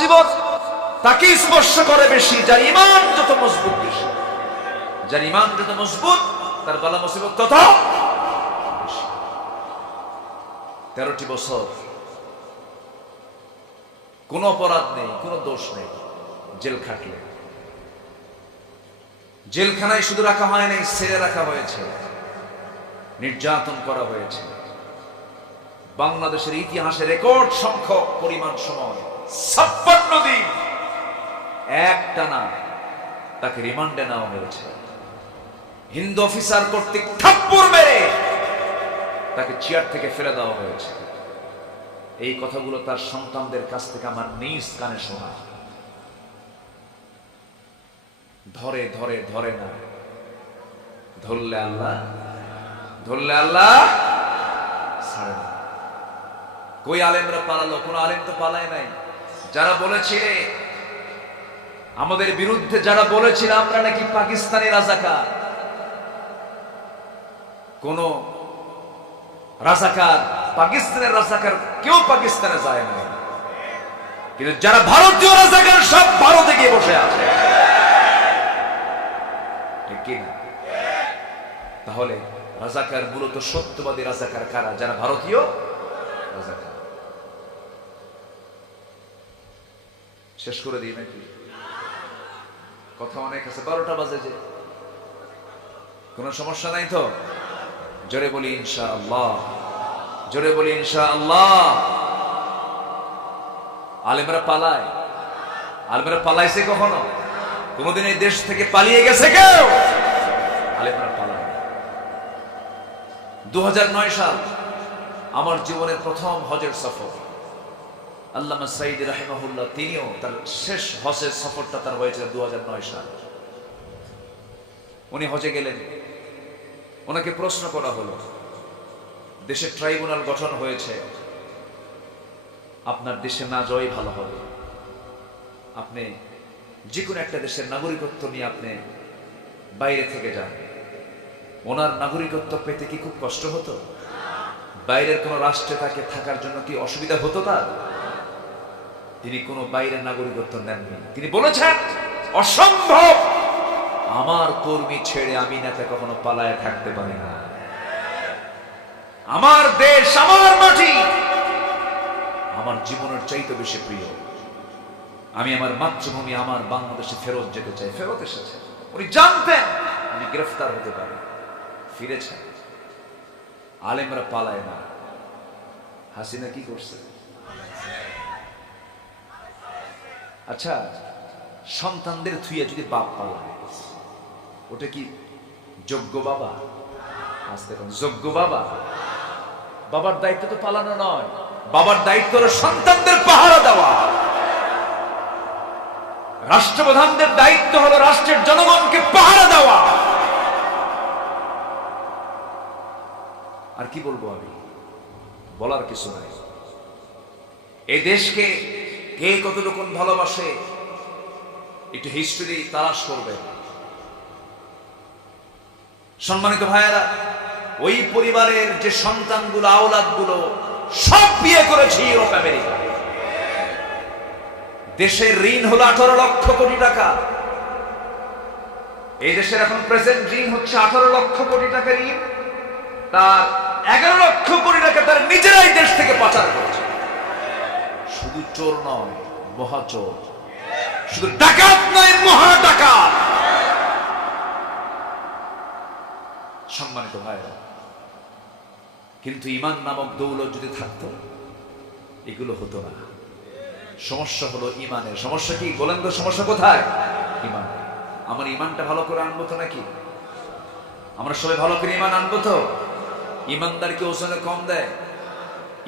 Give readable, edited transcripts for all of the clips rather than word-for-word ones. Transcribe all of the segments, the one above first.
মুসিবত তাকে স্পর্শ করে বেশি যার ঈমান যত মজবুত বেশি। যার ঈমান যত মজবুত তার বালা মুসিবত তত বেশি। 13টি বছর কোনো অপরাধ নেই, কোনো দোষ নেই, জেল খাটলে। জেলখানায় শুধু রাখা হয় নাই, ছেড়ে রাখা হয়েছে, নির্যাতন করা হয়েছে। বাংলাদেশের ইতিহাসে রেকর্ড সংখ্যক পরিমাণ সময় 56 দিন একটানা তাকে রিমান্ডে নেওয়া হয়েছে। হিন্দু অফিসার কর্তৃক থাপ্পড় মেরে তাকে চেয়ার থেকে ফেলে দেওয়া হয়েছে। এই কথাগুলো তার সন্তানদের কাছ থেকে আমার নিজ কানে শোনা। ধরে ধরে ধরে না, ধরলে আল্লাহ, ধরলে আল্লাহ ছাড়ে না। কই আলেমরা পালালো? কোন আলেম তো পালায় নাই। যারা বলেছিলে আমাদের বিরুদ্ধে, যারা বলেছিল আমরা নাকি পাকিস্তানি রাজাকার, কোন রাজাকার, পাকিস্তানের রাজাকার কেউ পাকিস্তানে যায় না। কিন্তু যারা ভারতীয় রাজাকার সব ভারতে গিয়ে বসে আছে, ঠিক কি না? তাহলে রাজাকার মূলত সত্যবাদী রাজাকার কারা? যারা ভারতীয় রাজাকার। শেষ করে দিই নাকি? কথা অনেক আছে, 12টা বাজে যে। কোন সমস্যা নাই তো? জোরে বলি ইনশাআল্লাহ, জোরে বলি ইনশাআল্লাহ। আলেমরা পালায়? আলেমরা পালাইছে কখনো? কোনদিন এই দেশ থেকে পালিয়ে গেছে কেউ? আলেমরা পালায়। 2009 সাল আমার জীবনের প্রথম হজের সফর। আল্লামা সাইদি রাহিমাহুল্লাহ তিনিও তার শেষ হজের সফরটা তার হয়েছিল 2009 সাল। উনি হজে গেলেন, ওনাকে প্রশ্ন করা হলো, দেশে ট্রাইব্যুনাল গঠন হয়েছে, আপনার দেশে না যাওয়াই ভালো হবে, আপনি যে কোনো একটা দেশের নাগরিকত্ব নিয়ে আপনি বাইরে থেকে যান। ওনার নাগরিকত্ব পেতে কি খুব কষ্ট হতো? বাইরের কোন রাষ্ট্রে তাকে থাকার জন্য কি অসুবিধা হতো তার? তিনি কোনো বাইরের নাগরিকত্ব নেননি। তিনি বলেছেন অসম্ভব, আমার কর্মী ছেড়ে আমি নেতা কখনো পালায় থাকতে পারি না। আমার দেশ, আমার মাটি আমার জীবনের চাইতে বেশি প্রিয়। আমি আমার মাতৃভূমি, আমার বাংলাদেশে ফেরত যেতে চাই। ফেরত এসেছে। উনি জানতেন আমি গ্রেফতার হতে পারি, ফিরেছেন। আলেমরা পালায় না। হাসিনা কি করছে? আচ্ছা, সন্তানদের থুইয়া যদি বাপ পালায়, ওটা কি যোগ্য বাবা? আসতে কোন যোগ্য বাবা? বাবার দায়িত্ব তো পালানো নয়, বাবার দায়িত্ব হলো সন্তানদের পাহারা দেওয়া। রাষ্ট্রপ্রধানদের দায়িত্ব হলো রাষ্ট্রের জনগণকে পাহারা দেওয়া। আর কি বলবো আমি? বলার কিছু নাই। এই দেশকে কে কতটুকু ভালোবাসে একটু হিস্ট্রি তালাশ করবে। সম্মানিত ভাইয়েরা, ওই পরিবারের যে সন্তানগুলো, আওলাদগুলো সব বিয়ে করেছে ইউরোপ, আমেরিকা। দেশের ঋণ হলো 18 লক্ষ কোটি টাকা। এই দেশের এখন প্রেজেন্ট ঋণ হচ্ছে 18 লক্ষ কোটি টাকা ঋণ। তার 11 লক্ষ কোটি টাকা তার নিজেরাই দেশ থেকে পাচার করেছে। শুধু চোর নয়, মহাচোর। শুধু ডাকাত নয়, মহা ডাকাত। সম্মানিত ভাইরা, কিন্তু ঈমান নামক দৌলত যদি থাকতো এগুলো হতো না। সমস্যা হলো ঈমানের। সমস্যা কি বলেন তো? সমস্যা কোথায়? ঈমান। আমার ঈমানটা ভালো করে আনবো তো নাকি? আমরা সবাই ভালো করে ঈমান আনবো তো? ঈমানদার কি ওজনে কম দেয়?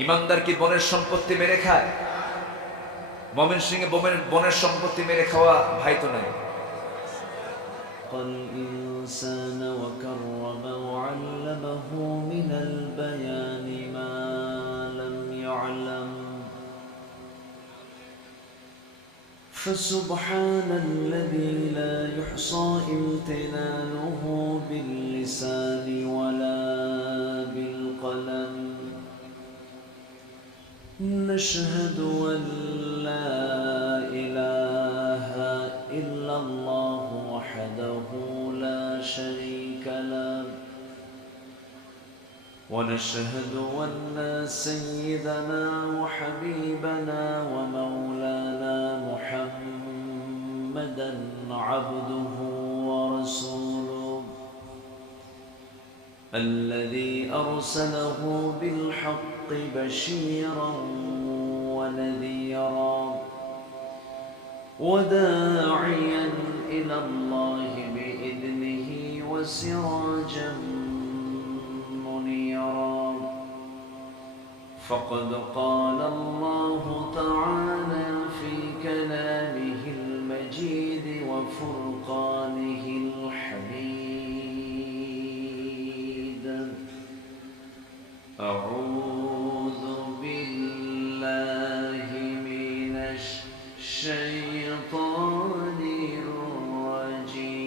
ঈমানদার কি বনের সম্পত্তি মেরে খায়? মমিন সিংহে বনের সম্পত্তি মেরে খাওয়া ভাই তো নাই। الإنسان وكرمه وعلمه من البيان ما لم يعلم فسبحان الذي لا يحصى امتنانه باللسان ولا بالقلم نشهد أن لا ونشهد أن سيدنا وحبيبنا ومولانا محمدا عبده ورسوله الذي أرسله بالحق بشيرا ونذيرا وداعيا إلى الله بإذنه وسراجا منيرا. فقد قال الله تعالى في كلامه المجيد وفرقانه الحميد: أعوذ بالله من الشيطان الرجيم.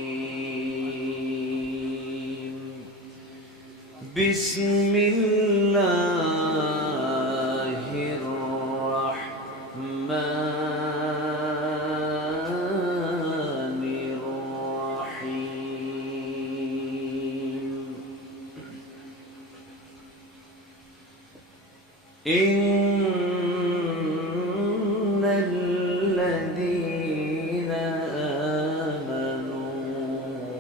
بسم الله الرحمن الرحيم. إن الذين آمنوا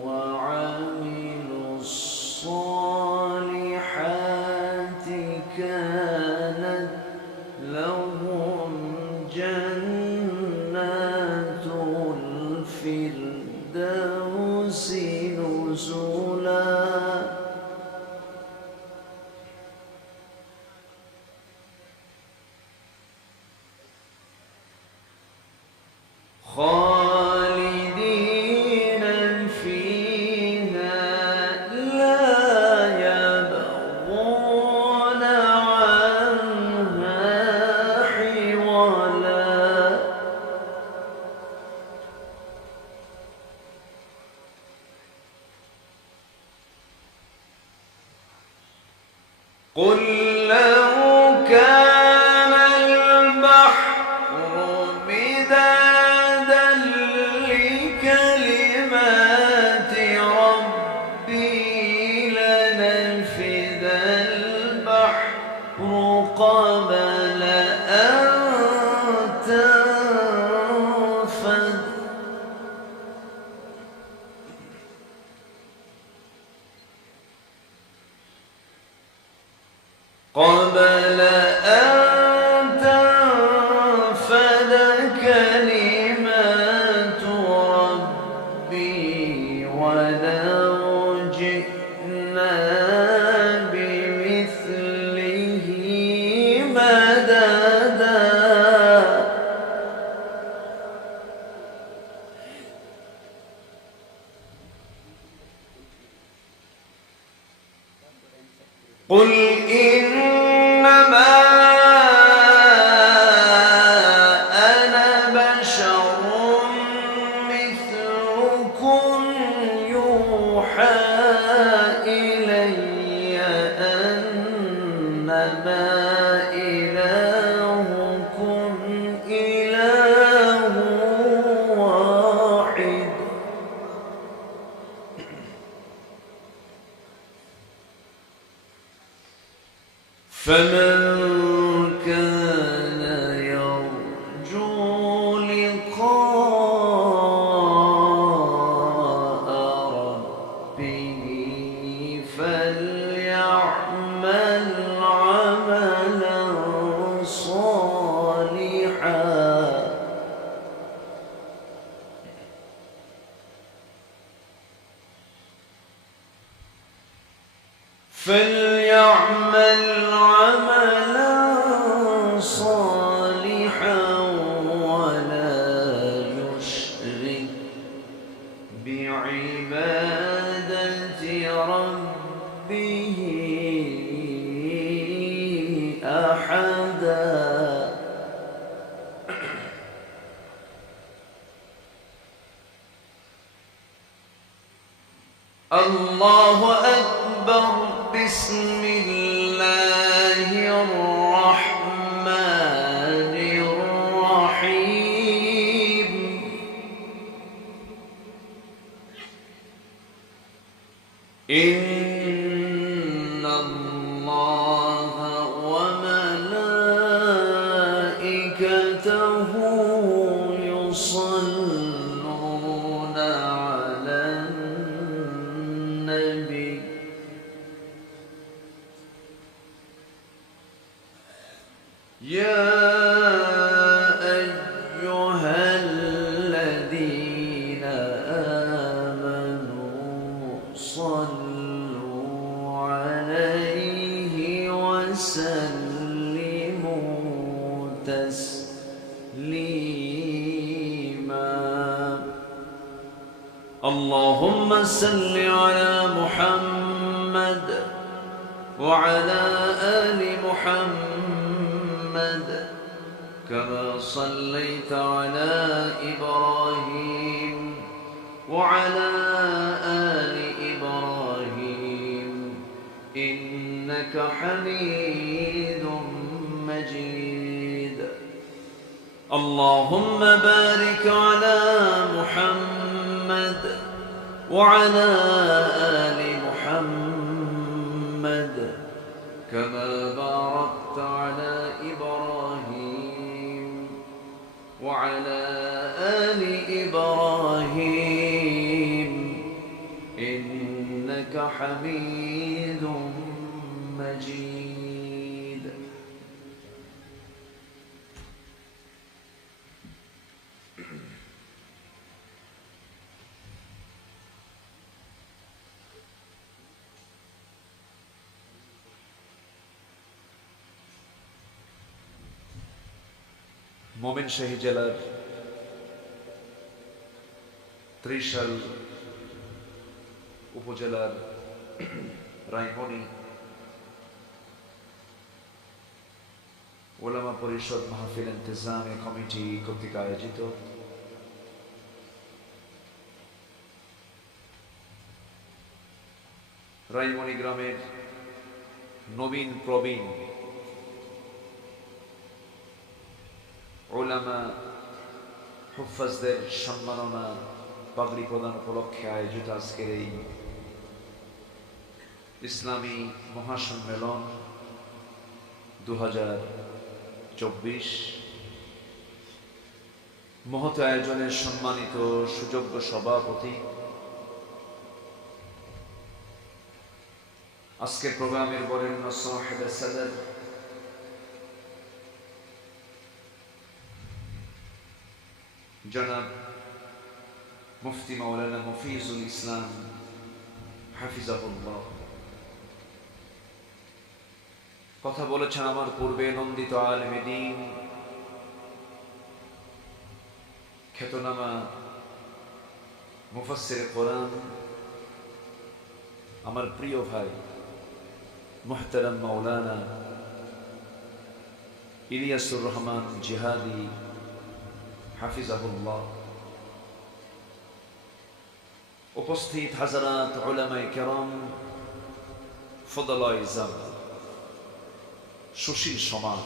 وعملوا الصالحات كانت لهم جنات الفردوس نزلا. خالدين فيها لا يبغون عنها حولا. قل لو كان البحر مدادا لكلمات ربي لنفد البحر قبل أن تنفد. قبل أن تنفد كلمات ربي ولو جئنا بمثله مددا. قل إنما أنا بشر مثلكم يوحى إلي أنما إلهكم إله واحد. فمن كان يرجو لقاء ربه فليعمل عملا صالحا. فليعمل عملا صالحا ولا يشرك بعبادة ربه أحدا. الله أكبر. بسم الله الرحمن الرحيم. إن الله اللهم صل على محمد وعلى آل محمد كما صليت على إبراهيم وعلى آل إبراهيم إنك حميد مجيد اللهم بارك على محمد وعلى آل محمد كما باركت على إبراهيم وعلى آل إبراهيم إنك حميد مجيد ময়মনসিংহ জেলার ত্রিশাল উপজেলার রায়মণি ওলামা পরিষদ মাহফিল ইন্তেজামে কমিটি কর্তৃক আয়োজিত রায়মণি গ্রামের নবীন প্রবীণ ওলামা হুফাজদের সম্মাননা পাগড়ি প্রদান উপলক্ষে আয়োজিত আজকের এই ইসলামী মহাসম্মেলন 2024 মহৎ আয়োজনের সম্মানিত সুযোগ্য সভাপতি, আজকের প্রোগ্রামের বরেণ্য সাহেবে সাদর জনাব মুফতি মাওলানা মফিজুল ইসলাম হাফিজাহুল্লাহ কথা বলেছেন আমার পূর্বে নন্দিত আলেমে দ্বীন খ্যাতনামা মুফাসসিরে কোরআন আমার প্রিয় ভাই মুহতারাম মাওলানা ইলিয়াসুর রহমান জিহাদি হাফিজাহুল্লাহ, উপস্থিত হাজারাত উলামায়ে কেরাম, ফদলায়ে ইজাম, সুশীল সমাজ,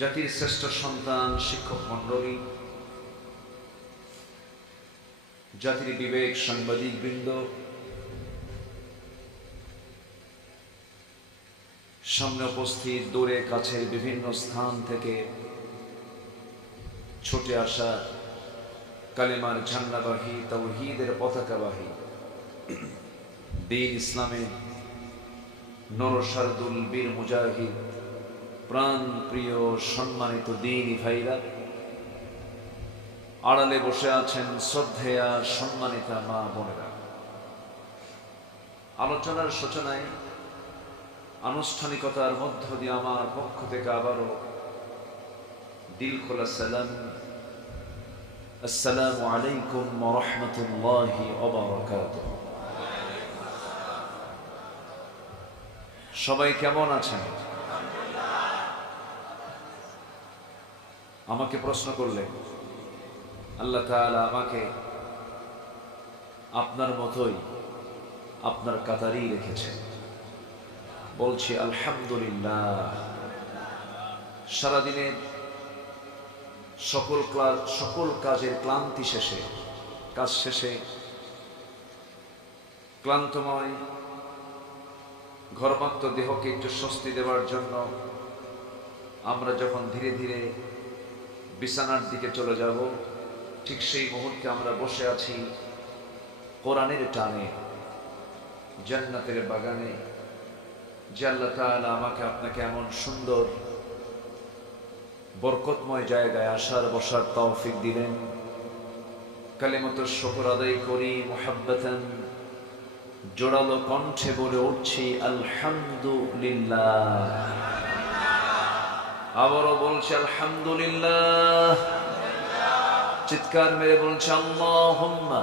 জাতির শ্রেষ্ঠ সন্তান শিক্ষক মণ্ডলী, জাতির বিবেক সাংবাদিক বৃন্দ, সামনে উপস্থিত দূরে কাছের বিভিন্ন স্থান থেকে ছুটে আসা কালেমার ঝান্ডাবাহী তাওহীদের পতাকাবাহী দ্বীন ইসলামের নরসারদুল বীর মুজাহিদ প্রাণ প্রিয় সম্মানিত দ্বীনি ভাইরা, আড়ালে বসে আছেন শ্রদ্ধেয়া সম্মানিতা মা বোনেরা, আলোচনার সূচনায় আনুষ্ঠানিকতার মধ্য দিয়ে আমার পক্ষ থেকে আবারও দিল খোলা সালাম, আসসালামু আলাইকুম ওয়া রাহমাতুল্লাহি ওয়া বারাকাতুহু। সবাই কেমন আছেন? আমাকে প্রশ্ন করলে আল্লাহ তাআলা আমাকে আপনার মতোই আপনার কাতারেই রেখেছেন, বলছি আলহামদুলিল্লাহ। সারাদিনের সকল কাজের ক্লান্তি শেষে, কাজ শেষে ক্লান্তময় ঘর্মাক্ত দেহকে একটু স্বস্তি দেওয়ার জন্য আমরা যখন ধীরে ধীরে বিছানার দিকে চলে যাব, ঠিক সেই মুহূর্তে আমরা বসে আছি কোরআনের টানে, জান্নাতের বাগানে, যে আল্লাহ তাআলা আমাকে আপনাকে এমন সুন্দর বরকতময় জায়গায় আসার বসার তৌফিক দিলেন। কালিমাতুশ শুকর আদায় করি মুহাব্বাতান, জোরালো কণ্ঠে বলে উঠছি আলহামদুলিল্লাহ। আবারও বলছি আলহামদুলিল্লাহ। চিৎকার মেরে বলছে আল্লাহুম্মা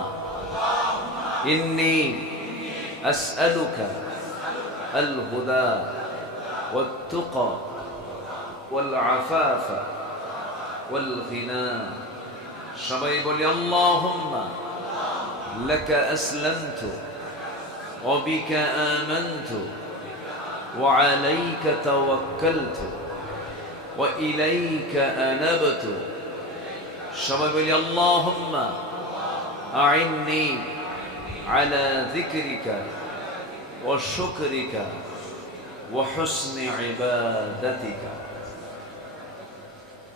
ইন্নী আসআলুকা আল হুদা ওয়াত তুকা ওয়াল আফাফা ওয়াল গিনা। সবাই বলি আল্লাহুম্মা লাকা আসলামতু ওয়া বিকা আমানতু ওয়া আলাইকা তাওয়াক্কালতু ওয়া ইলাইকা আনাবতু। সবাই বলি আল্লাহুম্মা আইন্নি আলা যিকরিকা ওয়া শুকরিকা ওয়া হুসনি ইবাদাতিকা।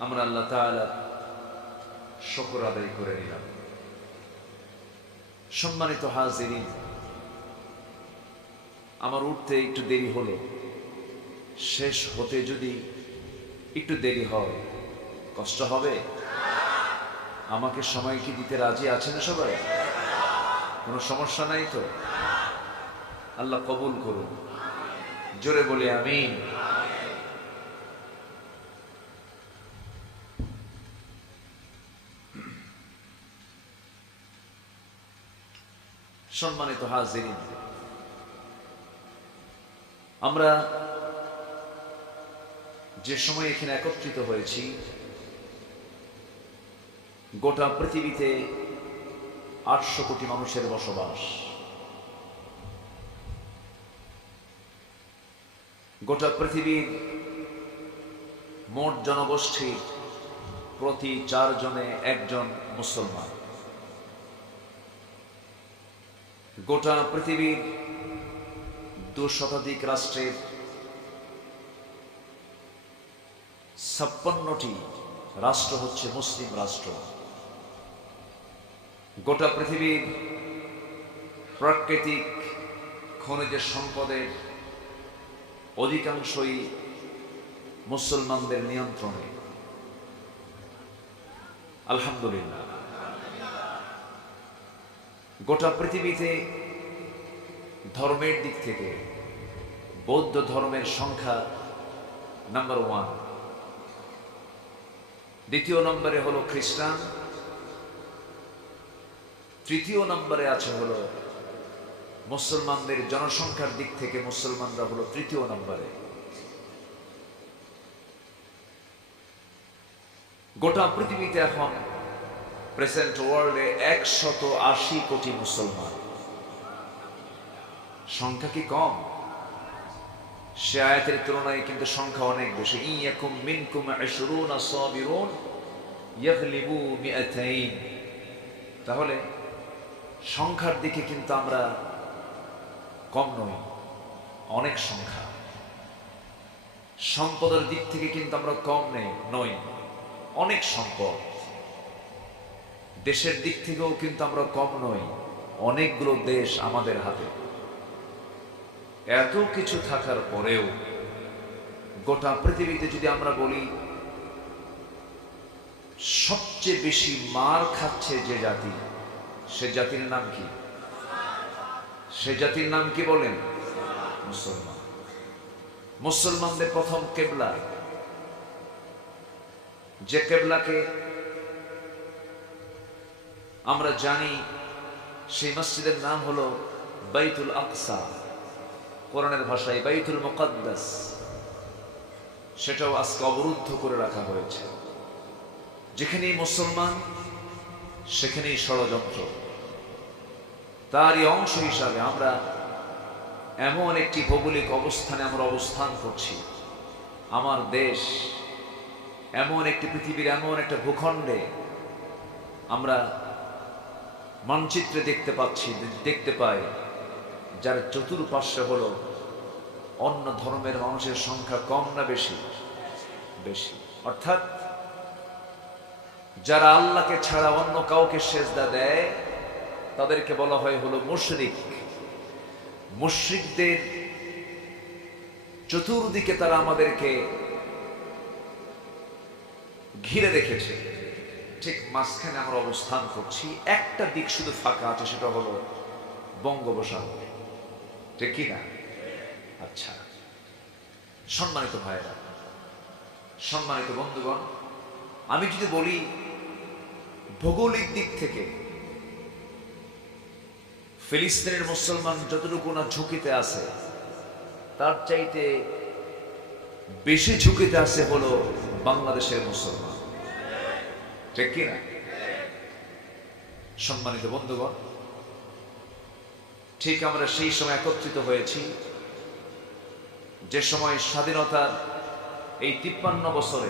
আমরা আল্লাহ তাআলা শুকর আদায় করে নিলাম। সম্মানিত হাজিরিন, আমার উঠতে একটু দেরি হলো, শেষ হতে যদি একটু দেরি হয় কষ্ট হবে? আমাকে সময় কি দিতে রাজি আছেন সবাই? কোনো সমস্যা নাই তো? আল্লাহ কবুল করুন, জোরে বলি আমিন। সম্মানিত হাজিরিন, আমরা যে সময় এখানে একত্রিত হয়েছি, গোটা পৃথিবীতে 800 কোটি মানুষের বসবাস। গোটা পৃথিবীর মোট জনগোষ্ঠীর প্রতি 4 জনে 1 জন মুসলমান। গোটা পৃথিবীর 2 শতাধিক রাষ্ট্রের 56টি রাষ্ট্র হচ্ছে মুসলিম রাষ্ট্র। গোটা পৃথিবীর প্রাকৃতিক খনিজ সম্পদের অধিকাংশই মুসলমানদের নিয়ন্ত্রণে। আলহামদুলিল্লাহ। গোটা পৃথিবীতে ধর্মের দিক থেকে বৌদ্ধ ধর্মের সংখ্যা নাম্বার 1, দ্বিতীয় নম্বরে হলো খ্রিস্টান, তৃতীয় নম্বরে আছে হলো মুসলমানদের জনসংখ্যার দিক থেকে মুসলমানরা হলো তৃতীয় নম্বরে। গোটা পৃথিবীতে এখন প্রেজেন্ট ওয়ার্ল্ডে 180 কোটি মুসলমান। সংখ্যা কি কম? সে আয়াতের তুলনায় কিন্তু সংখ্যা অনেক বেশি। ইয়াকুম মিনকুম 20 সাবিরুন ইয়াগলিবু 200। তাহলে সংখ্যার দিকে কিন্তু আমরা কম নই, অনেক সংখ্যা। সম্পদের দিক থেকে কিন্তু আমরা কম নই, অনেক সম্পদ। দেশের দিক থেকেও কিন্তু আমরা কম নই, অনেকগুলো দেশ আমাদের হাতে। এত কিছু থাকার পরেও গোটা পৃথিবীতে যদি আমরা বলি সবচেয়ে বেশি মার খাচ্ছে যে জাতি, সে জাতির নাম কি? সে জাতির নাম কি বলেন? মুসলমান। মুসলমানদের প্রথম কেবলা, যে কেবলাকে আমরা জানি, সেই মসজিদের নাম হলো বাইতুল আকসা, কোরআনের ভাষায় বাইতুল মুকাদ্দাস। সেটাও আজকে অবরুদ্ধ করে রাখা হয়েছে। যেখানেই মুসলমান সেখানেই ষড়যন্ত্র। তারই অংশ হিসাবে আমরা এমন একটি ভৌগোলিক অবস্থানে আমরা অবস্থান করছি। আমার দেশ এমন একটি পৃথিবীর এমন একটা ভূখণ্ডে আমরা মানচিত্রে দেখতে পাই, যার চতুর্পার্শ্বে হলো অন্য ধর্মের মানুষের সংখ্যা কম না বেশি? বেশি। অর্থাৎ যারা আল্লাহকে ছাড়া অন্য কাউকে সেজদা দেয় তাদেরকে বলা হয় হলো মুশরিক। মুশরিকদের চতুর্দিকে তারা আমাদেরকে ঘিরে রেখেছে। ঠিক মাঝখানে আমরা অবস্থান করছি, একটা দিক শুধু ফাঁকা আছে, সেটা হলো বঙ্গোপসাগর। ঠিক কি না? আচ্ছা, সম্মানিত ভাইরা, সম্মানিত বন্ধুগণ, আমি যদি বলি ভৌগোলিক দিক থেকে ফিলিস্তিনের মুসলমান যতটুকু না ঝুঁকিতে আছে, তার চাইতে বেশি ঝুঁকিতে আছে হলো বাংলাদেশের মুসলমান। ঠিক কিনা? সম্মানিত বন্ধুগণ, ঠিক আমরা সেই সময় একত্রিত হয়েছি যে সময় স্বাধীনতার এই 53 বছরে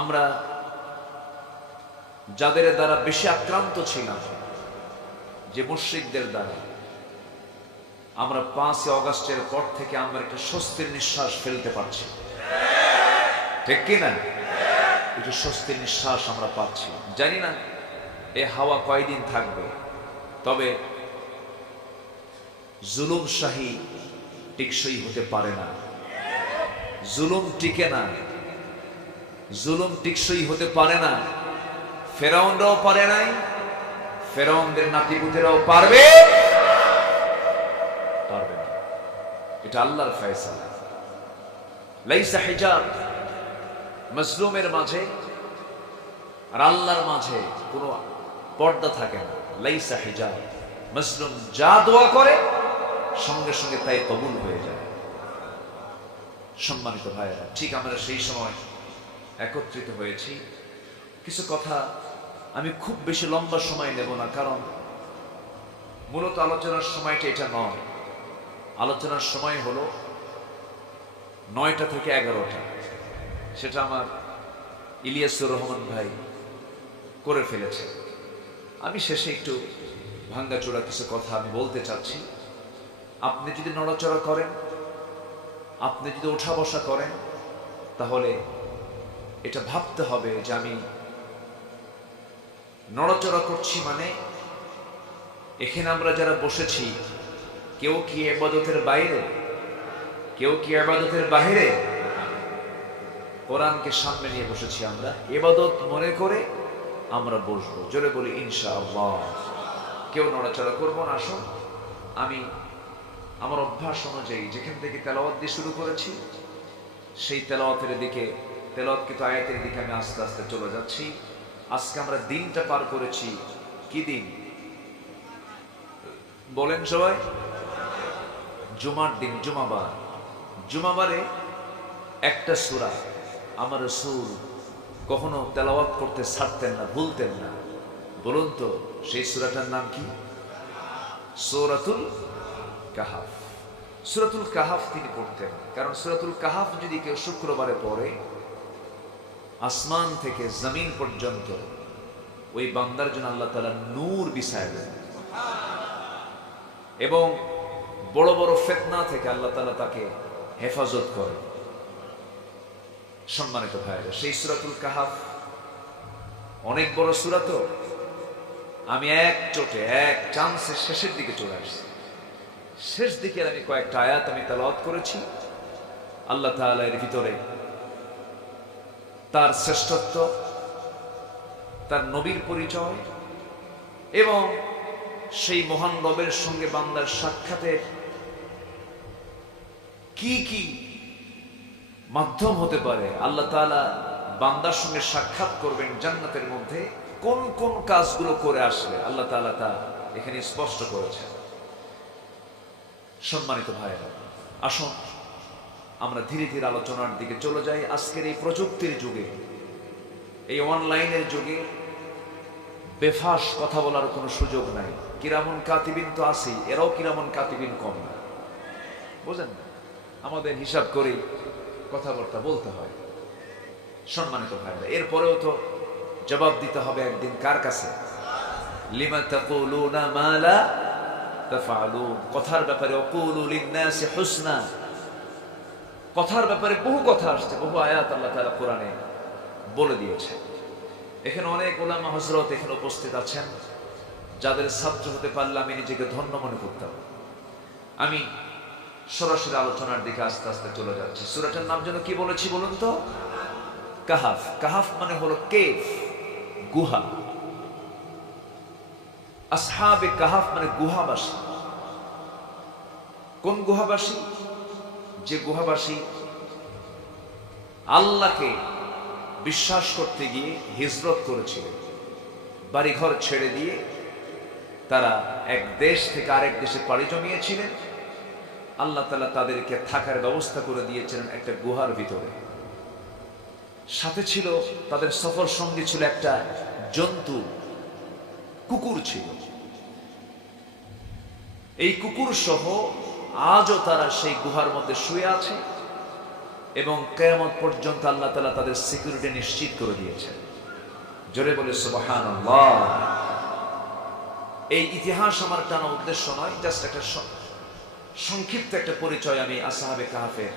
আমরা যাদের দ্বারা বেশি আক্রান্ত ছিলাম, যে মুশরিকদের দ্বারা, আমরা 5 অগাস্টের পর থেকে আমরা একটা স্বস্তির নিঃশ্বাস ফেলতে পারছি। ঠিক কিনা? একটু স্বস্তির নিঃশ্বাস আমরা পাচ্ছি। জানি না এ হাওয়া কয়দিন থাকবে, তবে জুলুম শাহী টিকসই হতে পারে না, জুলুম টিকে না, জুলুম টিকসই হতে পারে না। ফেরাউনরাও পারে নাই, ফেরাউনদের নাতিপুতেরাও পারবে পারবে না। এটা আল্লাহর ফয়সালা। লাইসা হিজাব, মাজলুমের মাঝে আর আল্লাহর মাঝে কোনো পর্দা থাকে না। লাইসা হিজাব, মাজলুম যা দোয়া করে সঙ্গে সঙ্গে তাই কবুল হয়ে যায়। সম্মানিত ভাইয়েরা, ঠিক আমরা সেই সময় একত্রিত হয়েছি। কিছু কথা আমি খুব বেশি লম্বা সময় নেব না, কারণ মূলত আলোচনার সময়টা এটা নয়। আলোচনার সময় হলো 9টা থেকে 11টা। সেটা আমার ইলিয়াসুর রহমান ভাই করে ফেলেছে। আমি শেষে একটু ভাঙ্গাচোরা কিছু কথা আমি বলতে চাচ্ছি। আপনি যদি নড়াচড়া করেন, আপনি যদি ওঠা বসা করেন, তাহলে এটা ভাবতে হবে যে আমি নড়াচড়া করছি, মানে এখানে আমরা যারা বসেছি কেউ কি ইবাদতের বাইরে, কেউ কি ইবাদতের বাহিরে? কোরআনকে সামনে নিয়ে বসেছি আমরা, ইবাদত মনে করে আমরা বসবো। জোরে বলি ইনশাআল্লাহ। কেউ নড়াচড়া করবো না। আসুন, আমি আমার অভ্যাস অনুযায়ী যেখান থেকে তেলাওয়াত দিয়ে শুরু করেছি সেই তেলাওয়াতের দিকে, তেলাওয়াতকৃত আয়াতের দিকে আমি আস্তে আস্তে চলে যাচ্ছি। আজকে আমরা দিনটা পার করেছি, কি দিন বলেন সবাই? জুমার দিন, জুমাবার। জুমাবারে একটা সূরা আমার রাসূল কখনো তেলাওয়াত করতে ছাড়তেন না, ভুলতেন না। বলুন তো সেই সূরাটার নাম কি? সূরাতুল কাহাফ। সূরাতুল কাহাফ তিনি পড়তেন, কারণ সূরাতুল কাহাফ যদি কেউ শুক্রবারে পড়ে, আসমান থেকে জমিন পর্যন্ত ওই বান্দার জন্য আল্লাহ তাআলা নূর বিছায় দেন, এবং বড় বড় ফিতনা থেকে আল্লাহ তাআলা তাকে হেফাজত করে। সম্মানিত ভাইরা, সেই সূরাতুল কাহাফ অনেক বড় সূরা, তো আমি এক চোটে এক চান্সে শেষের দিকে চলে আসছি। শেষ দিকের আমি কয়েকটা আয়াত আমি তেলাওয়াত করেছি। আল্লাহ তাআলা এর ভিতরে তার শ্রেষ্ঠত্ব, তার নবীর পরিচয় এবং সেই মহান রবের সঙ্গে বান্দার সাক্ষাতের কি কি মাধ্যম হতে পারে, আল্লাহ তাআলা বান্দার সঙ্গে সাক্ষাৎ করবেন জান্নাতের মধ্যে, কোন কোন কাজগুলো করে আসলে আল্লাহ তাআলা তা এখানে স্পষ্ট করেছেন। সম্মানিত ভাইরা, আসুন আমরা ধীরে ধীরে আলোচনার দিকে চলে যাই। আজকের এই প্রযুক্তির যুগে, এই অনলাইনের যুগে বেফাস কথা বলার কোনো সুযোগ নাই। কিরামুন কাতিবিন তো আছেই, এরাও কিরামুন কাতিবিন কম না, বুঝেন? আমাদের হিসাব করেই কথাবার্তা বলতে হয়। সম্মানিত ভাইরা, এরপরেও তো জবাব দিতে হবে একদিন কার কাছে? লিমা তাকুলুনা মা লা তাফআলুন। কথার ব্যাপারে ওয়াকুলু লিন-নাসি হুসনা, কথার ব্যাপারে বহু কথা আসছে, বহু আয়াত আল্লাহ তাআলা কোরআনে বলে দিয়েছে। এখানে অনেক উলামা হযরত এখানে উপস্থিত আছেন, যাদের ছাত্র হতে পারলে আমি নিজেকে ধন্য মনে করতাম। আমি সরাসরি আলোচনার দিকে আস্তে আস্তে চলে যাচ্ছি। সূরাটার নাম যেন কি বলেছি বলুন তো? কাহাফ। কাহাফ মানে হলো কেভ, গুহা। আসহাবে কাহাফ মানে গুহাবাসী। কোন গুহাবাসী? যে গুহাবাসী আল্লাহকে বিশ্বাস করতে গিয়ে হিজরত করেছিলেন, বাড়িঘর ছেড়ে দিয়ে তারা এক দেশ থেকে আরেক দেশে পাড়ি জমিয়েছিলেন। আল্লাহ তাআলা তাদেরকে থাকার ব্যবস্থা করে দিয়েছিলেন একটা গুহার ভিতরে। সাথে ছিল তাদের সফর সঙ্গী ছিল একটা জন্তু, কুকুর ছিল। এই কুকুর সহ আজও তারা সেই গুহার মধ্যে শুয়ে আছে এবং কিয়ামত পর্যন্ত আল্লাহ তাআলা তাদের সিকিউরিটি নিশ্চিত করে দিয়েছেন। জোরে বলে সুবহানাল্লাহ। এই ইতিহাস আমার টানা উদ্দেশ্য নয়, জাস্ট একটা সংক্ষিপ্ত একটা পরিচয় আমি আসহাবে কাহফের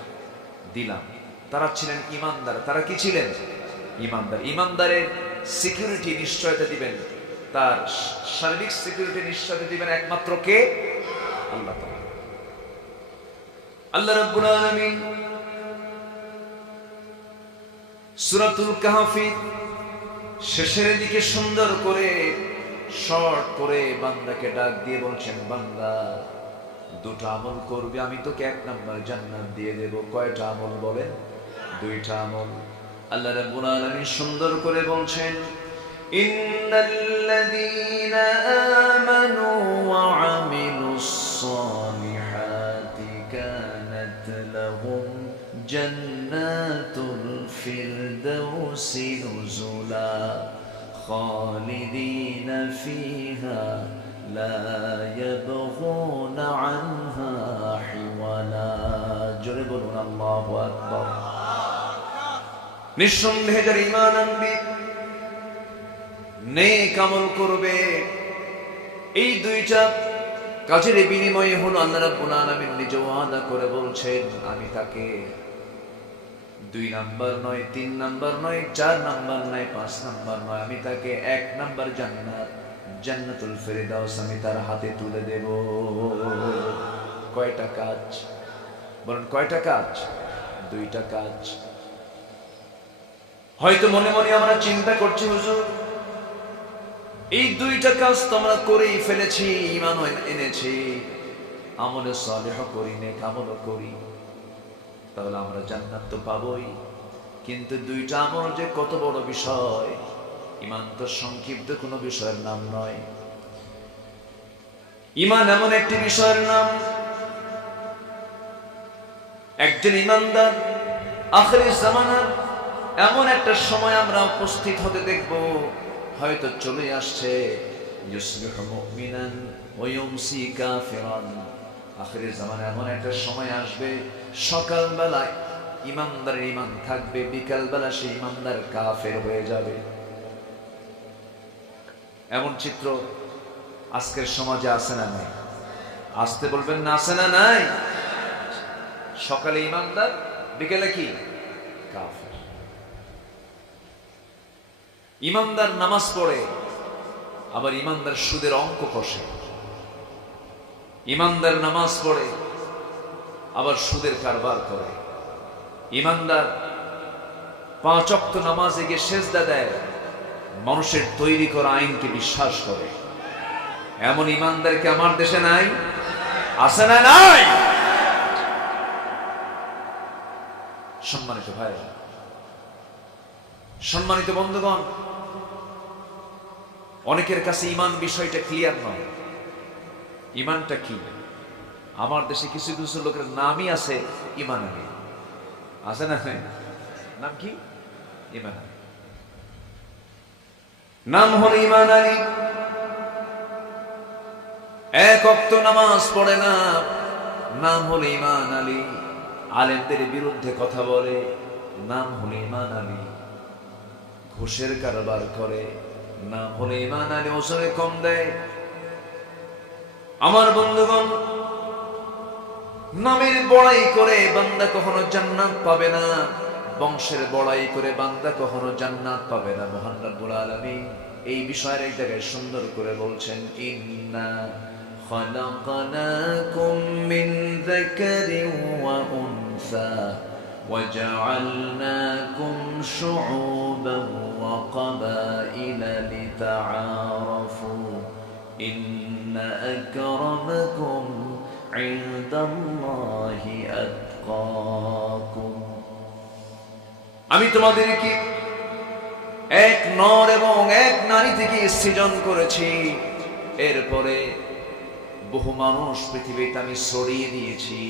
দিলাম। তারা ছিলেন ইমানদার। তারা কি ছিলেন? ইমানদার। ইমানদারের সিকিউরিটি নিশ্চয়তা দিবেন, তার শারীরিক সিকিউরিটি নিশ্চয়তা দিবেন একমাত্র কে? আল্লাহ তাআলা। আল্লাহ রাব্বুল আলামিন সূরাতুল কাহফের শেষের দিকে সুন্দর করে শর্ট করে বান্দাকে ডাক দিয়ে বলছেন, বান্দা দুটো আমল করবে, আমি তোকে 1 নাম্বার জান্নাত দিয়ে দেব। কয়টা আমল বলেন? 2টা আমল। আল্লাহ রাব্বুল আলামিন সুন্দর করে বলছেন, ইন্নাল্লাযীনা আমানু ওয়া আমিলুস সালিহাতি কানাত লাহুম জান্নাতুল ফিরদাউসি নুজুলা খালিদিনা ফিহা লা ইয়াবগুনা আনহা হিওয়ালা। জোরে বলুন আল্লাহু আকবার। নিঃসন্দেহে যারা ঈমান আনবে, নেক আমল করবে, এই 2টা কাজের বিনিময়ে হলো আল্লাহ রাব্বুল আলামিন নিজে ওয়াদা করে বলছেন, আমি তাকে 2 নাম্বার নয়, 3 নাম্বার নয়, 4 নাম্বার নয়, 5 নাম্বার নয়, আমি তাকে 1 নাম্বার জান্নাত, জান্নাতুল ফিরদাউস আমি তার হাতে তুলে দেব। কয়টা কাজ বলেন? কয়টা কাজ? 2টা কাজ। হয়তো মনে মনে আমরা চিন্তা করছি, হুজুর এই 2টা কাজ তো আমরা করেই ফেলেছি, ঈমান এনেছি, আমলে সালেহ করি, নেক আমলও করি, তাহলে আমরা জান্নাত তো পাবোই। কিন্তু 2টা আমল যে কত বড় বিষয়! ঈমান তো সংক্ষিপ্ত কোনো বিষয়ের নাম নয়। ঈমান এমন একটি বিষয়ের নাম, একজন ঈমানদার আখিরের জামানার এমন একটা সময় আমরা উপস্থিত হতে দেখব, হয়তো চলে আসছে, ইউসবিহু মুমিনান ওয়া ইউমসি কাফিরান। আখিরের জামানায় এমন একটা সময় আসবে, সকালবেলায় ঈমানদারের ঈমান থাকবে, বিকালবেলা সেই ঈমানদার কাফের হয়ে যাবে। এমন চিত্র আজকের সমাজে আছে না নাই? আসতে বলবেন না, আছে না নাই? সকালে ঈমানদার, বিকেলে কি? কাফের। ঈমানদার নামাজ পড়ে, আবার ঈমানদার সুদের অঙ্ক কষে। ঈমানদার নামাজ পড়ে, আবার সুদের কারবার করে। ঈমানদার 5 ওয়াক্ত নামাজে গিয়ে সেজদা দেয়, মানুষের তৈরি করা আইনকে বিশ্বাস করে। এমন ঈমানদার কি আমার দেশে নাই? আছে না নাই? সম্মানিত ভাইরা, সম্মানিত বন্ধুগণ, অনেকের কাছে ঈমান বিষয়টা ক্লিয়ার নয়। ঈমানটা কি? আমার দেশে কিছু কিছু লোকের নামই আছে ঈমান আলী। আছে না? নাম কি? ঈমান আলী। নাম হলো ঈমান আলী, 1 ওয়াক্ত নামাজ পড়ে না, নাম হলো ঈমান আলী। আলেমদের বিরুদ্ধে কথা বলে, নাম হলো ঈমান আলী। ঘুষের কারবার করে, নাম হলো ঈমান আলী। ওজনে কম দেয়। আমার বন্ধুগণ, নামের বড়াই করে বান্দা কখনো জান্নাত পাবে না, বংশের বড়াই করে বান্দা কখনো জান্নাত পাবে না। মহান রব্বুল আলামিন এই বিষয়ের এক জায়গায় সুন্দর করে বলছেন, ইন্না খালাকনাকুম মিন যাকারিন ওয়া উনসা وجعلناكم شعوبا وقبائل لتعارفوا إن أكرمكم عند الله أتقاكم। আমি তোমাদেরকে এক নর এবং এক নারী থেকে সৃজন করেছি। এরপরে বহু মানুষ পৃথিবীতে আমি ছড়িয়ে দিয়েছি,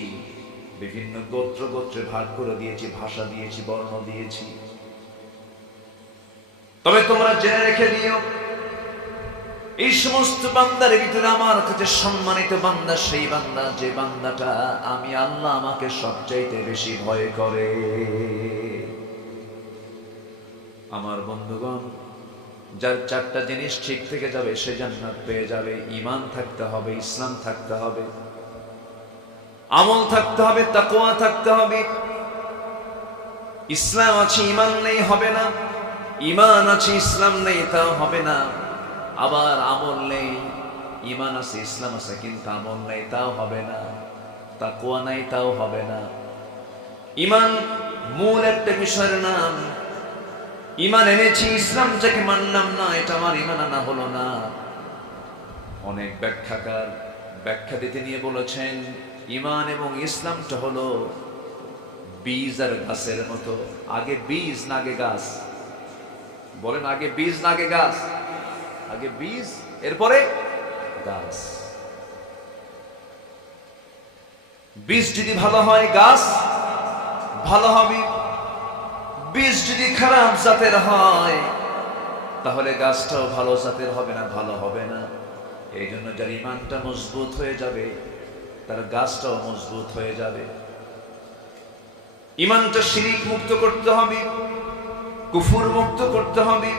বিভিন্ন গোত্র গোত্রে ভাগ করে দিয়েছি, ভাষা দিয়েছি, বর্ণ দিয়েছি। তবে তোমরা জেনে রেখে দিও, এই সমস্ত বান্দার ভিতরে আমার কাছে সম্মানিত বান্দা সেই বান্দা যে বান্দাটা আমি আল্লাহ আমাকে সবচাইতে বেশি ভয় করে। আমার বন্ধুগণ, যার চারটা জিনিস ঠিক থেকে যাবে সে জান্নাত পেয়ে যাবে। ঈমান থাকতে হবে, ইসলাম থাকতে হবে, আমল থাকতে হবে, তাকওয়া থাকতে হবে। ইসলাম আছে ঈমান নেই হবে না, ঈমান আছে ইসলাম নেই তাও হবে না। আবার আমল নেই, ঈমান আছে ইসলাম আছে কিন্তু আমল নেই তাও হবে না, তাকওয়া নাই তাও হবে না। ঈমান মূল একটা বিষয়ের নাম। ঈমান এনেছি, ইসলাম যাকে মানলাম না, এটা আমার ঈমান আনা হলো না। অনেক ব্যাখ্যাকার ব্যাখ্যা দিতে নিয়ে বলেছেন ঈমান এবং ইসলামটা হলো বীজ আর গাছের মতো। আগে বীজ না আগে গাছ? বলেন আগে বীজ না আগে গাছ? আগে বীজ এরপরে গাছ। বীজ যদি ভালো হয় গাছ ভালো হবে, বীজ যদি খারাপ জাতের হয় তাহলে গাছটাও ভালো জাতের হবে না, ভালো হবে না। এই জন্য যার ঈমানটা মজবুত হয়ে যাবে তার গাছটাও মজবুত হয়ে যাবে। ঈমানটা শিরিক মুক্ত করতে হবে, কুফর মুক্ত করতে হবে।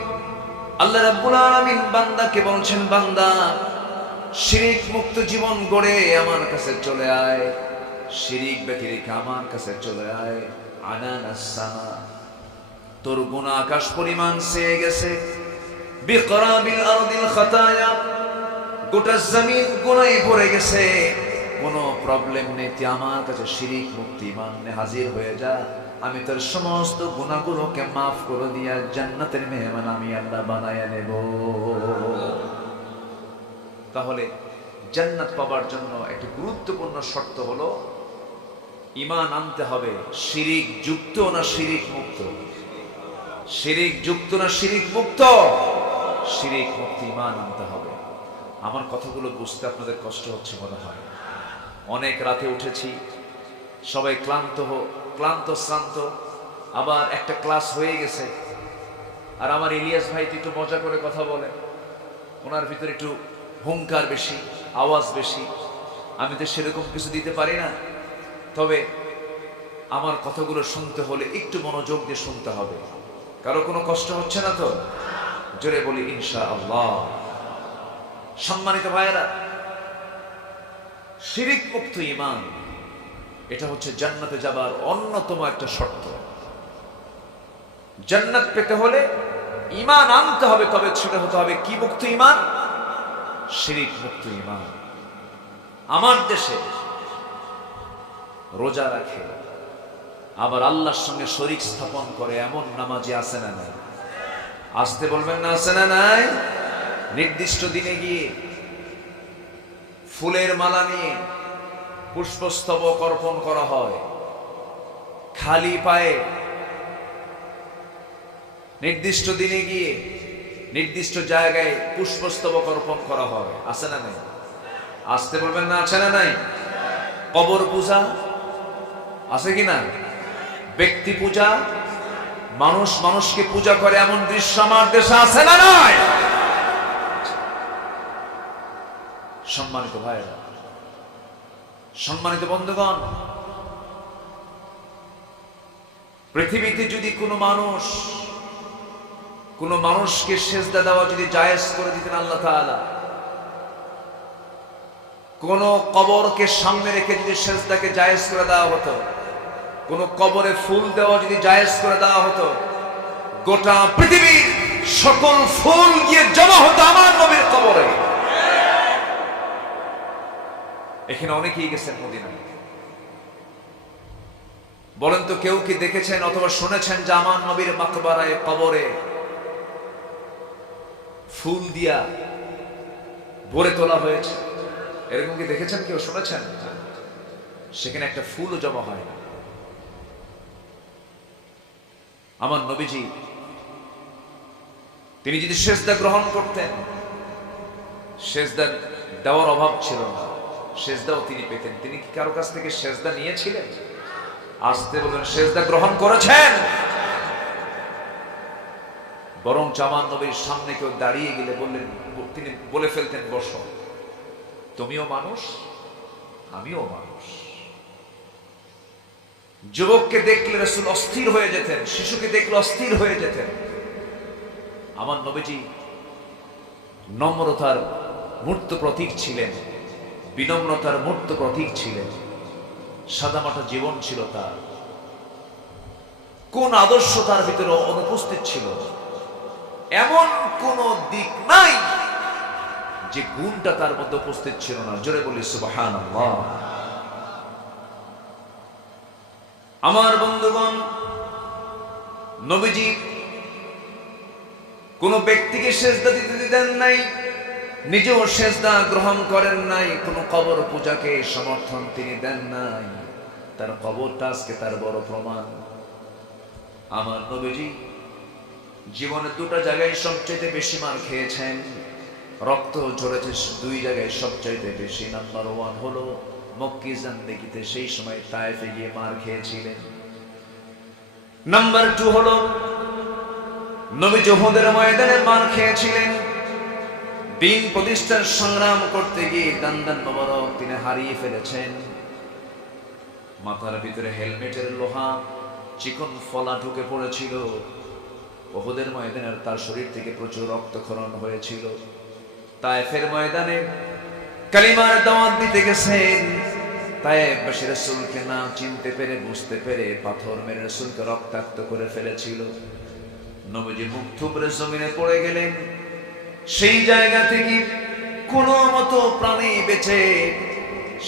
আল্লাহ রাব্বুল আলামিন বান্দাকে বলছেন, বান্দা শিরিক মুক্ত জীবন গড়ে আমার কাছে চলে আয়, শিরিক ব্যতি রেখে আমার কাছে চলে আয়। আনানাস সামা, তোর গুনাহ আকাশ পরিমাণ চেয়ে গেছে। বিকরাবিল আরদিল খাতায়া, গোটা জমিন গুনাহে ভরে গেছে, কোনো প্রবলেম নেই। তুই আমার কাছে শিরিক মুক্ত ঈমান নিয়ে হাজির হয়ে যা, আমি তোর সমস্ত গুনাহগুলোকে মাফ করে দিয়া জান্নাতের মেহমান আমি আল্লাহ বানায়া নেব। তাহলে জান্নাত পাবার জন্য একটা গুরুত্বপূর্ণ শর্ত হলো ঈমান আনতে হবে। শিরিক যুক্ত না শিরিক মুক্ত? শিরিক যুক্ত না শিরিক মুক্ত? শিরিক মুক্ত ঈমান আনতে হবে। আমার কথাগুলো বুঝতে আপনাদের কষ্ট হচ্ছে মনে হয়। অনেক রাতে উঠেছি, সবাই ক্লান্ত শ্রান্ত, আবার একটা ক্লাস হয়ে গেছে। আর আমার ইলিয়াস ভাই একটু মজা করে কথা বলে, ওনার ভিতরে একটু হুঙ্কার বেশি, আওয়াজ বেশি। আমি তো সেরকম কিছু দিতে পারি না, তবে আমার কথাগুলো শুনতে হলে একটু মনোযোগ দিয়ে শুনতে হবে। কারো কোনো কষ্ট হচ্ছে না তো? জোরে বলি ইনশাআল্লাহ। সম্মানিত ভাইয়েরা, শিরিক মুক্ত ঈমান এটা হচ্ছে জান্নাতে যাবার অন্যতম একটা শর্ত। জান্নাত পেতে হলে ঈমান আনতে হবে, তবে সেটা হতে হবে কি মুক্ত ঈমান? শিরিক মুক্ত ঈমান। আমার দেশে রোজা রাখে আবার আল্লাহর সঙ্গে শরীক স্থাপন করে এমন নামাজি আছে না নাই? আসতে বলবেন না, আছে না নাই? নির্দিষ্ট দিনে গিয়ে ফুলের মালা নিয়ে পুষ্পস্তবক অর্পণ করা হয়, খালি পায়ে নির্দিষ্ট দিনে গিয়ে নির্দিষ্ট জায়গায় পুষ্পস্তবক অর্পণ করা হয়, আছে না নাই? আসতে বলবেন না, আছে না নাই? কবর পূজা আছে কিনা? ব্যক্তি পূজা, মানুষ মানুষকে পূজা করে এমন দৃশ্য আমার দেশে আছে না নাই? সম্মানিত ভাইরা, সম্মানিত বন্ধুগণ, পৃথিবীতে যদি কোনো মানুষকে সেজদা দেওয়া যদি জায়েজ করে দিতেন আল্লাহ তাআলা, কোন কবরকে সামনে রেখে যদি সেজদাকে জায়েজ করে দেওয়া হতো, কোন কবরে ফুল দেওয়া যদি জায়েজ করে দেওয়া হতো, গোটা পৃথিবীর সকল ফুল গিয়ে জমা হতো আমার নবীর কবরে। এখানে অনেকেই গেছেন মদিনায়, বলেন তো কেউ কি দেখেছেন অথবা শুনেছেন যে আমার নবীর মাকবারায় কবরে ফুল দিয়া ভরে তোলা হয়েছে? এরকম কি দেখেছেন, কেউ শুনেছেন? সেখানে একটা ফুলও জমা হয় না। আমার নবীজি তিনি যদি সেজদা গ্রহণ করতেন, সেজদা দেওয়ার অভাব ছিল না, সেজদাও তিনি পেতেন। তিনি কি কারো কাছ থেকে সেজদা নিয়েছিলেন? আসতে বলেন, সেজদা গ্রহণ করেছেন। বরং আমার নবীর সামনে কেউ দাঁড়িয়ে গেলে বললেন, তিনি বলে ফেলতেন, বসো, তুমিও মানুষ, আমিও মানুষ। যুবককে দেখলে রাসূল অস্থির হয়ে যেতেন, শিশুকে দেখলে অস্থির হয়ে যেতেন। আমার নবীজি নম্রতার মূর্ত প্রতীক ছিলেন, বিনম্রতার মূর্ত প্রতীক ছিলেন। সাদামাটা জীবন ছিল তার। কোন আদর্শ তার ভিতরে অনুপস্থিত ছিল? এমন কোন দিক নাই যে গুণটা তার মধ্যে উপস্থিত ছিল না। জোরে বলি সুবহানাল্লাহ। আমার বন্ধুগণ, নবীজি কোন ব্যক্তিকে সেজদা দিতে দেন নাই, নিজেও সেজদা গ্রহণ করেন নাই, কোন কবর পূজাকে সমর্থন তিনি দেন নাই। তার কবরটা আজকে তার বড় প্রমাণ। আমার নবীজি জীবনে দুটো জায়গায় সবচাইতে বেশি মার খেয়েছেন, রক্ত ঝরেছে দুই জায়গায় সবচাইতে বেশি। নাম্বার 1 হলো মক্কি জিন্দেগিতে, সেই সময় তায়েফে গিয়ে মার খেয়েছিলেন। নাম্বার 2 হলো নবীজি উহুদের ময়দানে মার খেয়েছিলেন। দিন প্রতিষ্ঠার সংগ্রাম করতে গিয়ে দান্দান মোবারক তিনি হারিয়ে ফেলেছেন। মাথার ভিতরে হেলমেটের লোহা চিকন ফলা ঢুকে পড়েছিল। উহুদের ময়দানে তার শরীর থেকে প্রচুর রক্তক্ষরণ হয়েছিল। তায়েফের ময়দানে কালিমার দাওয়াত দিতে গেছেন। তায়েফবাসী রাসূলকে না চিনতে পেরে, বুঝতে পেরে পাথর মেরে রাসূলকে রক্তাক্ত করে ফেলেছিল। নবীজি মুখ থুবড়ে জমিনে পড়ে গেলেন। সেই জায়গা থেকে কোনো মতো প্রাণী বেঁচে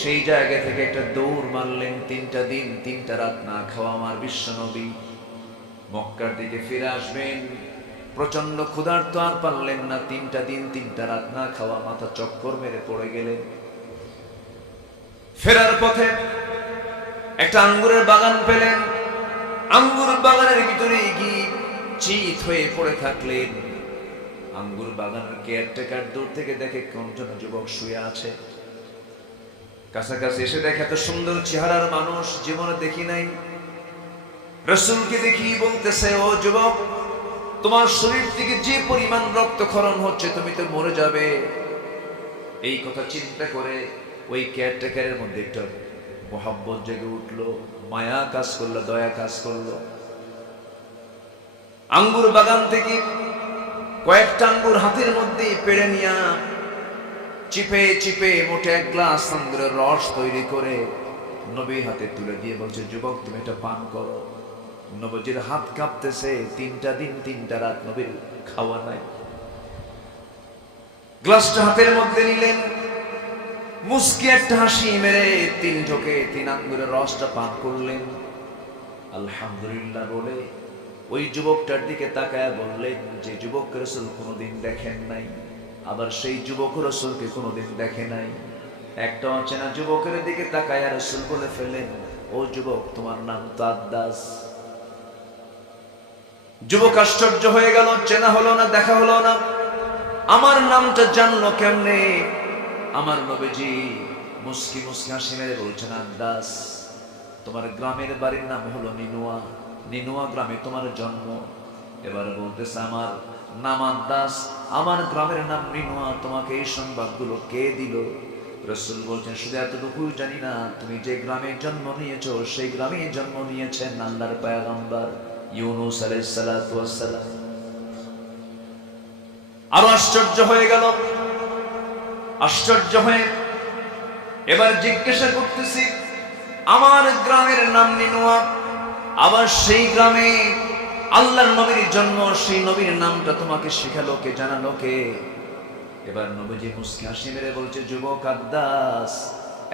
সেই জায়গা থেকে একটা দৌড় মারলেন। 3টা দিন 3টা রাত না খাওয়া আমার বিশ্ব নবী মক্কার দিকে ফিরে আসবেন। প্রচন্ড ক্ষুধার্ত, আর পারলেন না। 3টা দিন 3টা রাত না খাওয়া, মাথা চক্কর মেরে পড়ে গেলেন। ফেরার পথে একটা আঙ্গুরের বাগান পেলেন। আঙ্গুর বাগানের ভিতরে গিয়ে চিত হয়ে পড়ে থাকলেন। আঙ্গুর বাগানের কেয়ারটেকার দূর থেকে দেখে কোনজন যুবক শুয়ে আছে। কাছাকাছি এসে দেখে এত সুন্দর চেহারার মানুষ জীবনে দেখি নাই। রাসূলকে দেখি বলতেছে, ও যুবক, তোমার শরীর থেকে যে পরিমাণ রক্তক্ষরণ হচ্ছে, তুমি তো মরে যাবে। এই কথা চিন্তা করে ওই কেয়ারটেকারের মধ্যে একটা মহব্বত জেগে উঠলো, মায়া কাজ করলো, দয়া কাজ করলো। আঙ্গুর বাগান থেকে কয়েকটা আঙ্গুর হাতের মধ্যে পেড়ে নিয়া চিপে চিপে মোটে 1 গ্লাস আঙ্গুরের রস তৈরি করে নবীর হাতে তুলে দিয়ে বলছে, যুবক, তুমি এটা পান করো। নবীজির হাত কাঁপতেছে। 3টা দিন 3টা রাত নবীর খাওয়া নাই। গ্লাসটা হাতের মধ্যে নিলেন, মুস্কি একটা হাসি মেরে 3 ঢোকে 3 আঙ্গুরের রসটা পান করলেন। আলহামদুলিল্লাহ বলে ওই যুবকটার দিকে তাকায় বললেন, যে যুবককে রাসূল কোনোদিন দেখেন নাই, আবার সেই যুবক রাসূলকে কোনোদিন দেখে নাই। একটা অচেনা যুবকের দিকে তাকায় রাসূল বলে ফেলেন, ও যুবক, তোমার নাম তো আদ্দাস। যুবক আশ্চর্য হয়ে গেল, চেনা হলো না, দেখা হলো না, আমার নামটা জানলো কেমনে? আমার নবীজি মুস্কি মুস্কি হাসি মেরে বলছেন, আদ্দাস, তোমার গ্রামের বাড়ির নাম হলো নিনুয়া, নিনুয়া গ্রামে তোমার জন্ম। এবার বলতেছে, আমার নাম আদ্দাস, আমার গ্রামের নাম নিনুয়া, তোমাকে এই সংবাদগুলো কে দিল? রাসূল বলছেন, শুধু এতটুকুই জানি না, তুমি যে গ্রামে জন্ম নিয়েছো সেই গ্রামে জন্ম নিয়েছেন আল্লাহর পয়গম্বর ইউনূস আলাইহিস সালাতু ওয়াস সালাম। আরো আশ্চর্য হয়ে গেল। আশ্চর্য হয়ে এবার জিজ্ঞাসা করতেছি, আমার গ্রামের নাম নিনুয়া, আবার সেই গ্রামে আল্লাহর নবীর জন্ম, সেই নবীর নামটা তোমাকে শেখালো কে, জানালো কে? এবার নবীজি মুস্কি হাসি মেরে বলছে, যুবক আদ্দাস,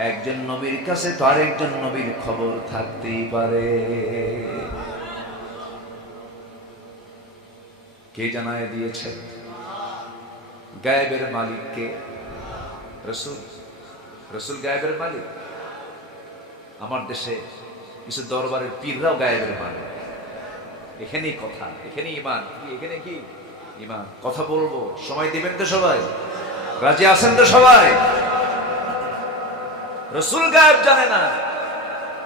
একজন নবীর কাছে তো আরেকজন নবীর খবর থাকতেই পারে। কে জানায় দিয়েছে? গায়েবের মালিক কে? রাসূল। রাসূল গায়েবের মালিক। আমার দেশে কিছু দরবারের পীররাও গায়েবের মালিক। এখানেই কথা, এখানেই ঈমান। এখানে কি ইমান। কথা বলবো, সময় দিবেন তো সবাই? রাজি আছেন তো সবাই? রসুল গায়েব জানে না,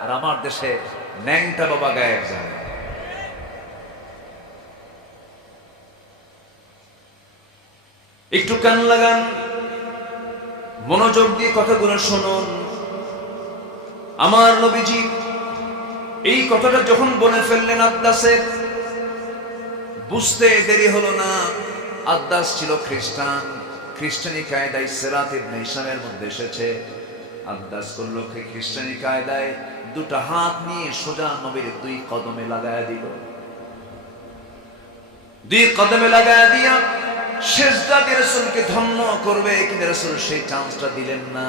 আর আমার দেশে ন্যাংটা বাবা গায়েব জানে। একটু কান লাগান, মনোযোগ দিয়ে কথাগুলো শুনুন। আমার নবীজি এই কথাটা যখন বলে ফেললেন আদ্দাসের, বুঝতে দেরি হলো না। আদ্দাস ছিল খ্রিস্টান, খ্রিস্টানি কায়দায় সিরাত ইবনে হিশামের মধ্যে এসেছে। আদ্দাস করলো খ্রিস্টানি কায়দায় দুটা হাত নিয়ে সোজা নবীর দুই কদমে লাগায়া দিল। দুই কদমে লাগায়া দিয়া সেজদা দিয়ে রাসূলকে ধন্য করবে, কিন্তু রাসূল সেই চান্সটা দিলেন না।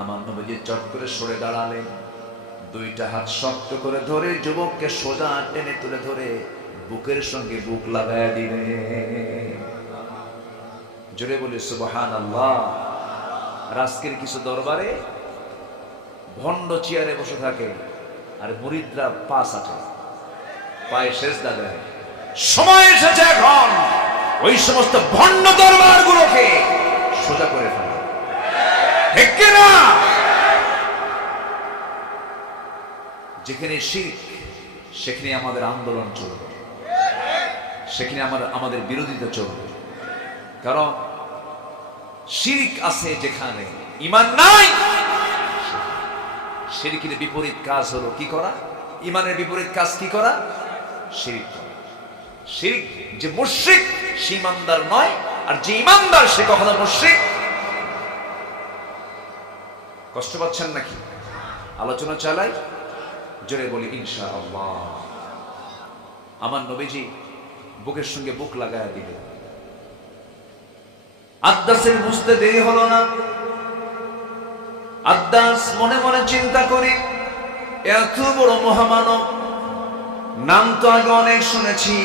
আমার নবীজি চট করে সরে দাঁড়ালেন, দুইটা হাত শক্ত করে ধরে যুবককে সোজা টেনে তুলে ধরে বুকের সঙ্গে বুক লাগায়া দিলেন। জোরে বলি সুবহানাল্লাহ। আজকের কিছু দরবারে ভণ্ড চেয়ারে বসে থাকে, আর মুরিদরা পা চাটে, পায়ে সেজদা দেয়। সময় এসেছে এখন ওই সমস্ত ভণ্ড দরবার গুলোকে সোজা করে ফেলা, ঠিক কিনা? যেখানে শিরক সেখানে আমাদের আন্দোলন চলবে, সেখানে আমাদের বিরোধিতা চলবে। কারণ শিরক আছে যেখানে, ঈমান নাই। শিরকের বিপরীত কাজ হলো কি করা? ঈমানের বিপরীত কাজ কি করা? শিরক করা। শিরক, যে মুশরিক সে ঈমানদার নয়, আর যে ঈমানদার সে কখনো মুশরিক। কষ্ট পাচ্ছেন নাকি? আলোচনা চালাই, জোরে বলি ইনশাআল্লাহ। আমার নবীজি বুকের সঙ্গে বুক লাগায়া দিলেন। আদ্দাসের বুঝতে দেরি হলো না। আদ্দাস মনে মনে চিন্তা করি, এত বড় মহামানব, নাম তো আগে অনেক শুনেছি,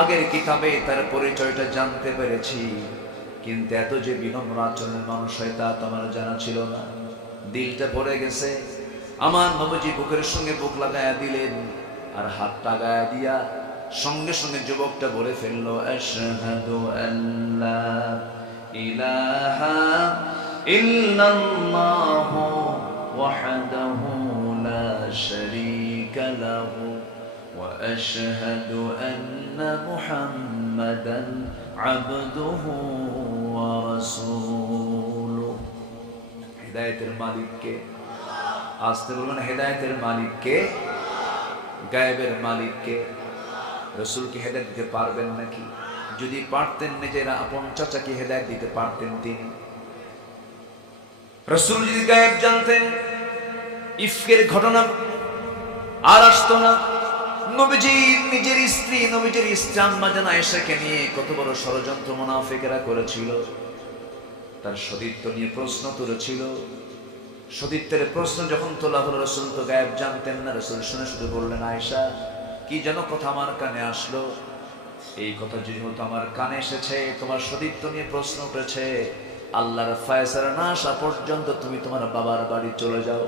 আগের কিতাবে তার পরিচয়টা জানতে পেরেছি, কিন্তু এত যে বিনম্র আচরণের মানুষ হয় তা তো আমার জানা ছিল না। দিলটা ভরে গেছে। আমার নবীজি বুকের সঙ্গে বুক লাগায়া দিলেন, আর হাতটা গায়ে দিয়া সঙ্গে সঙ্গে যুবকটা বলে ফেললো, আশহাদু আল্লা ইলাহা ইল্লাল্লাহু ওয়াহদাহু লা শারীকা লাহু ওয়া আশহাদু আন্না মুহাম্মাদান আবদুহু ওয়া রাসূলুহু। হিদায়াতের মালিক কে? আসতে বলবেন, হেদায়েতের মালিক কে? গায়েবের মালিক কে? রাসূলকে হেদায়েত দিতে পারবেন নাকি? যদি পারতেন নিজেরা আপন চাচাকে হেদায়েত দিতে পারতেন তিনি। রাসূল যদি গায়েব জানতেন, ইফকের ঘটনা আর আসতো না। নবীজি নিজের স্ত্রী, নবীজির স্ত্রী আম্মা জান আয়েশাকে নিয়ে কত বড় ষড়যন্ত্র মুনাফিকেরা করেছিল। তার সতীত্ব নিয়ে প্রশ্ন তুলেছিল। সতীত্বের প্রশ্ন যখন তোলা হলো, রাসূল তো গায়েব জানতেন না। রাসূল শুনে শুধু বললেন, আয়েশা, কি যেন কথা আমার কানে আসলো, এই কথা যদি হতো আমার কানে এসেছে, তোমার সতীত্ব নিয়ে প্রশ্ন উঠেছে, আল্লাহর ফয়সালা না আসা পর্যন্ত তুমি তোমার বাবার বাড়ি চলে যাও।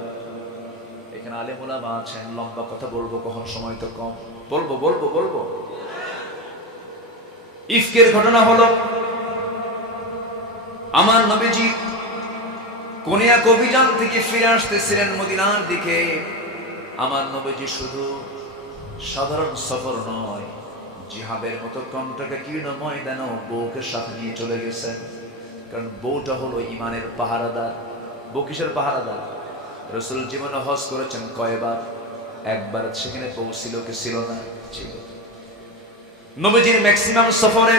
এখানে আলেম উলামা আছেন, লম্বা কথা বলবো কখন, সময় তো কম, বলবো বলবো বলবো। ইফকের ঘটনা হলো, আমার নবীজি কোনিয়াক অভিযান থেকে ফিরে আসতেছিলেন মদিনার দিকে। আমার নবীজি শুধু সাধারণ সফর নয়, জিহাদের মতো কণ্টকাকীর্ণ ময়দানেও বউকে সাথে নিয়ে চলে গেছেন। কারণ বউটা হলো ঈমানের পাহারাদার। বউ কিসের পাহারাদার? রাসূল জীবনে হজ করেছেন কয়বার? একবার। সেখানে বউ ছিল কি ছিল না? ছিল। নবীজির ম্যাক্সিমাম সফরে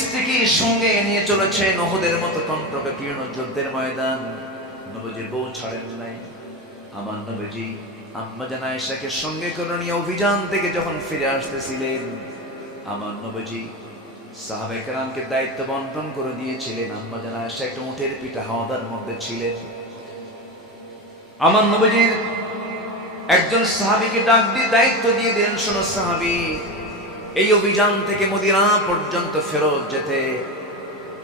স্ত্রীকে সঙ্গে নিয়ে চলেছেন উহুদের মতো কণ্টকাকীর্ণ যুদ্ধের ময়দান। নবীজির বউ ছাড়েন নাই। আমার নবীজি আম্মা জান আয়েশাকে সঙ্গে করে নিয়ে অভিযান থেকে যখন ফিরে আসতেছিলেন, আমার নবীজি সাহাবায়ে কেরামকে দায়িত্ব বন্টন করে দিয়েছিলেন। আম্মা জান আয়েশা একটা উটের পিঠে হাওদার মধ্যে ছিলেন। আমার নবীজির একজন সাহাবীকে ডাক দিয়ে দায়িত্ব দিয়ে দিলেন, শোনো সাহাবী, এই অভিযান থেকে মদিনা পর্যন্ত ফেরত যেতে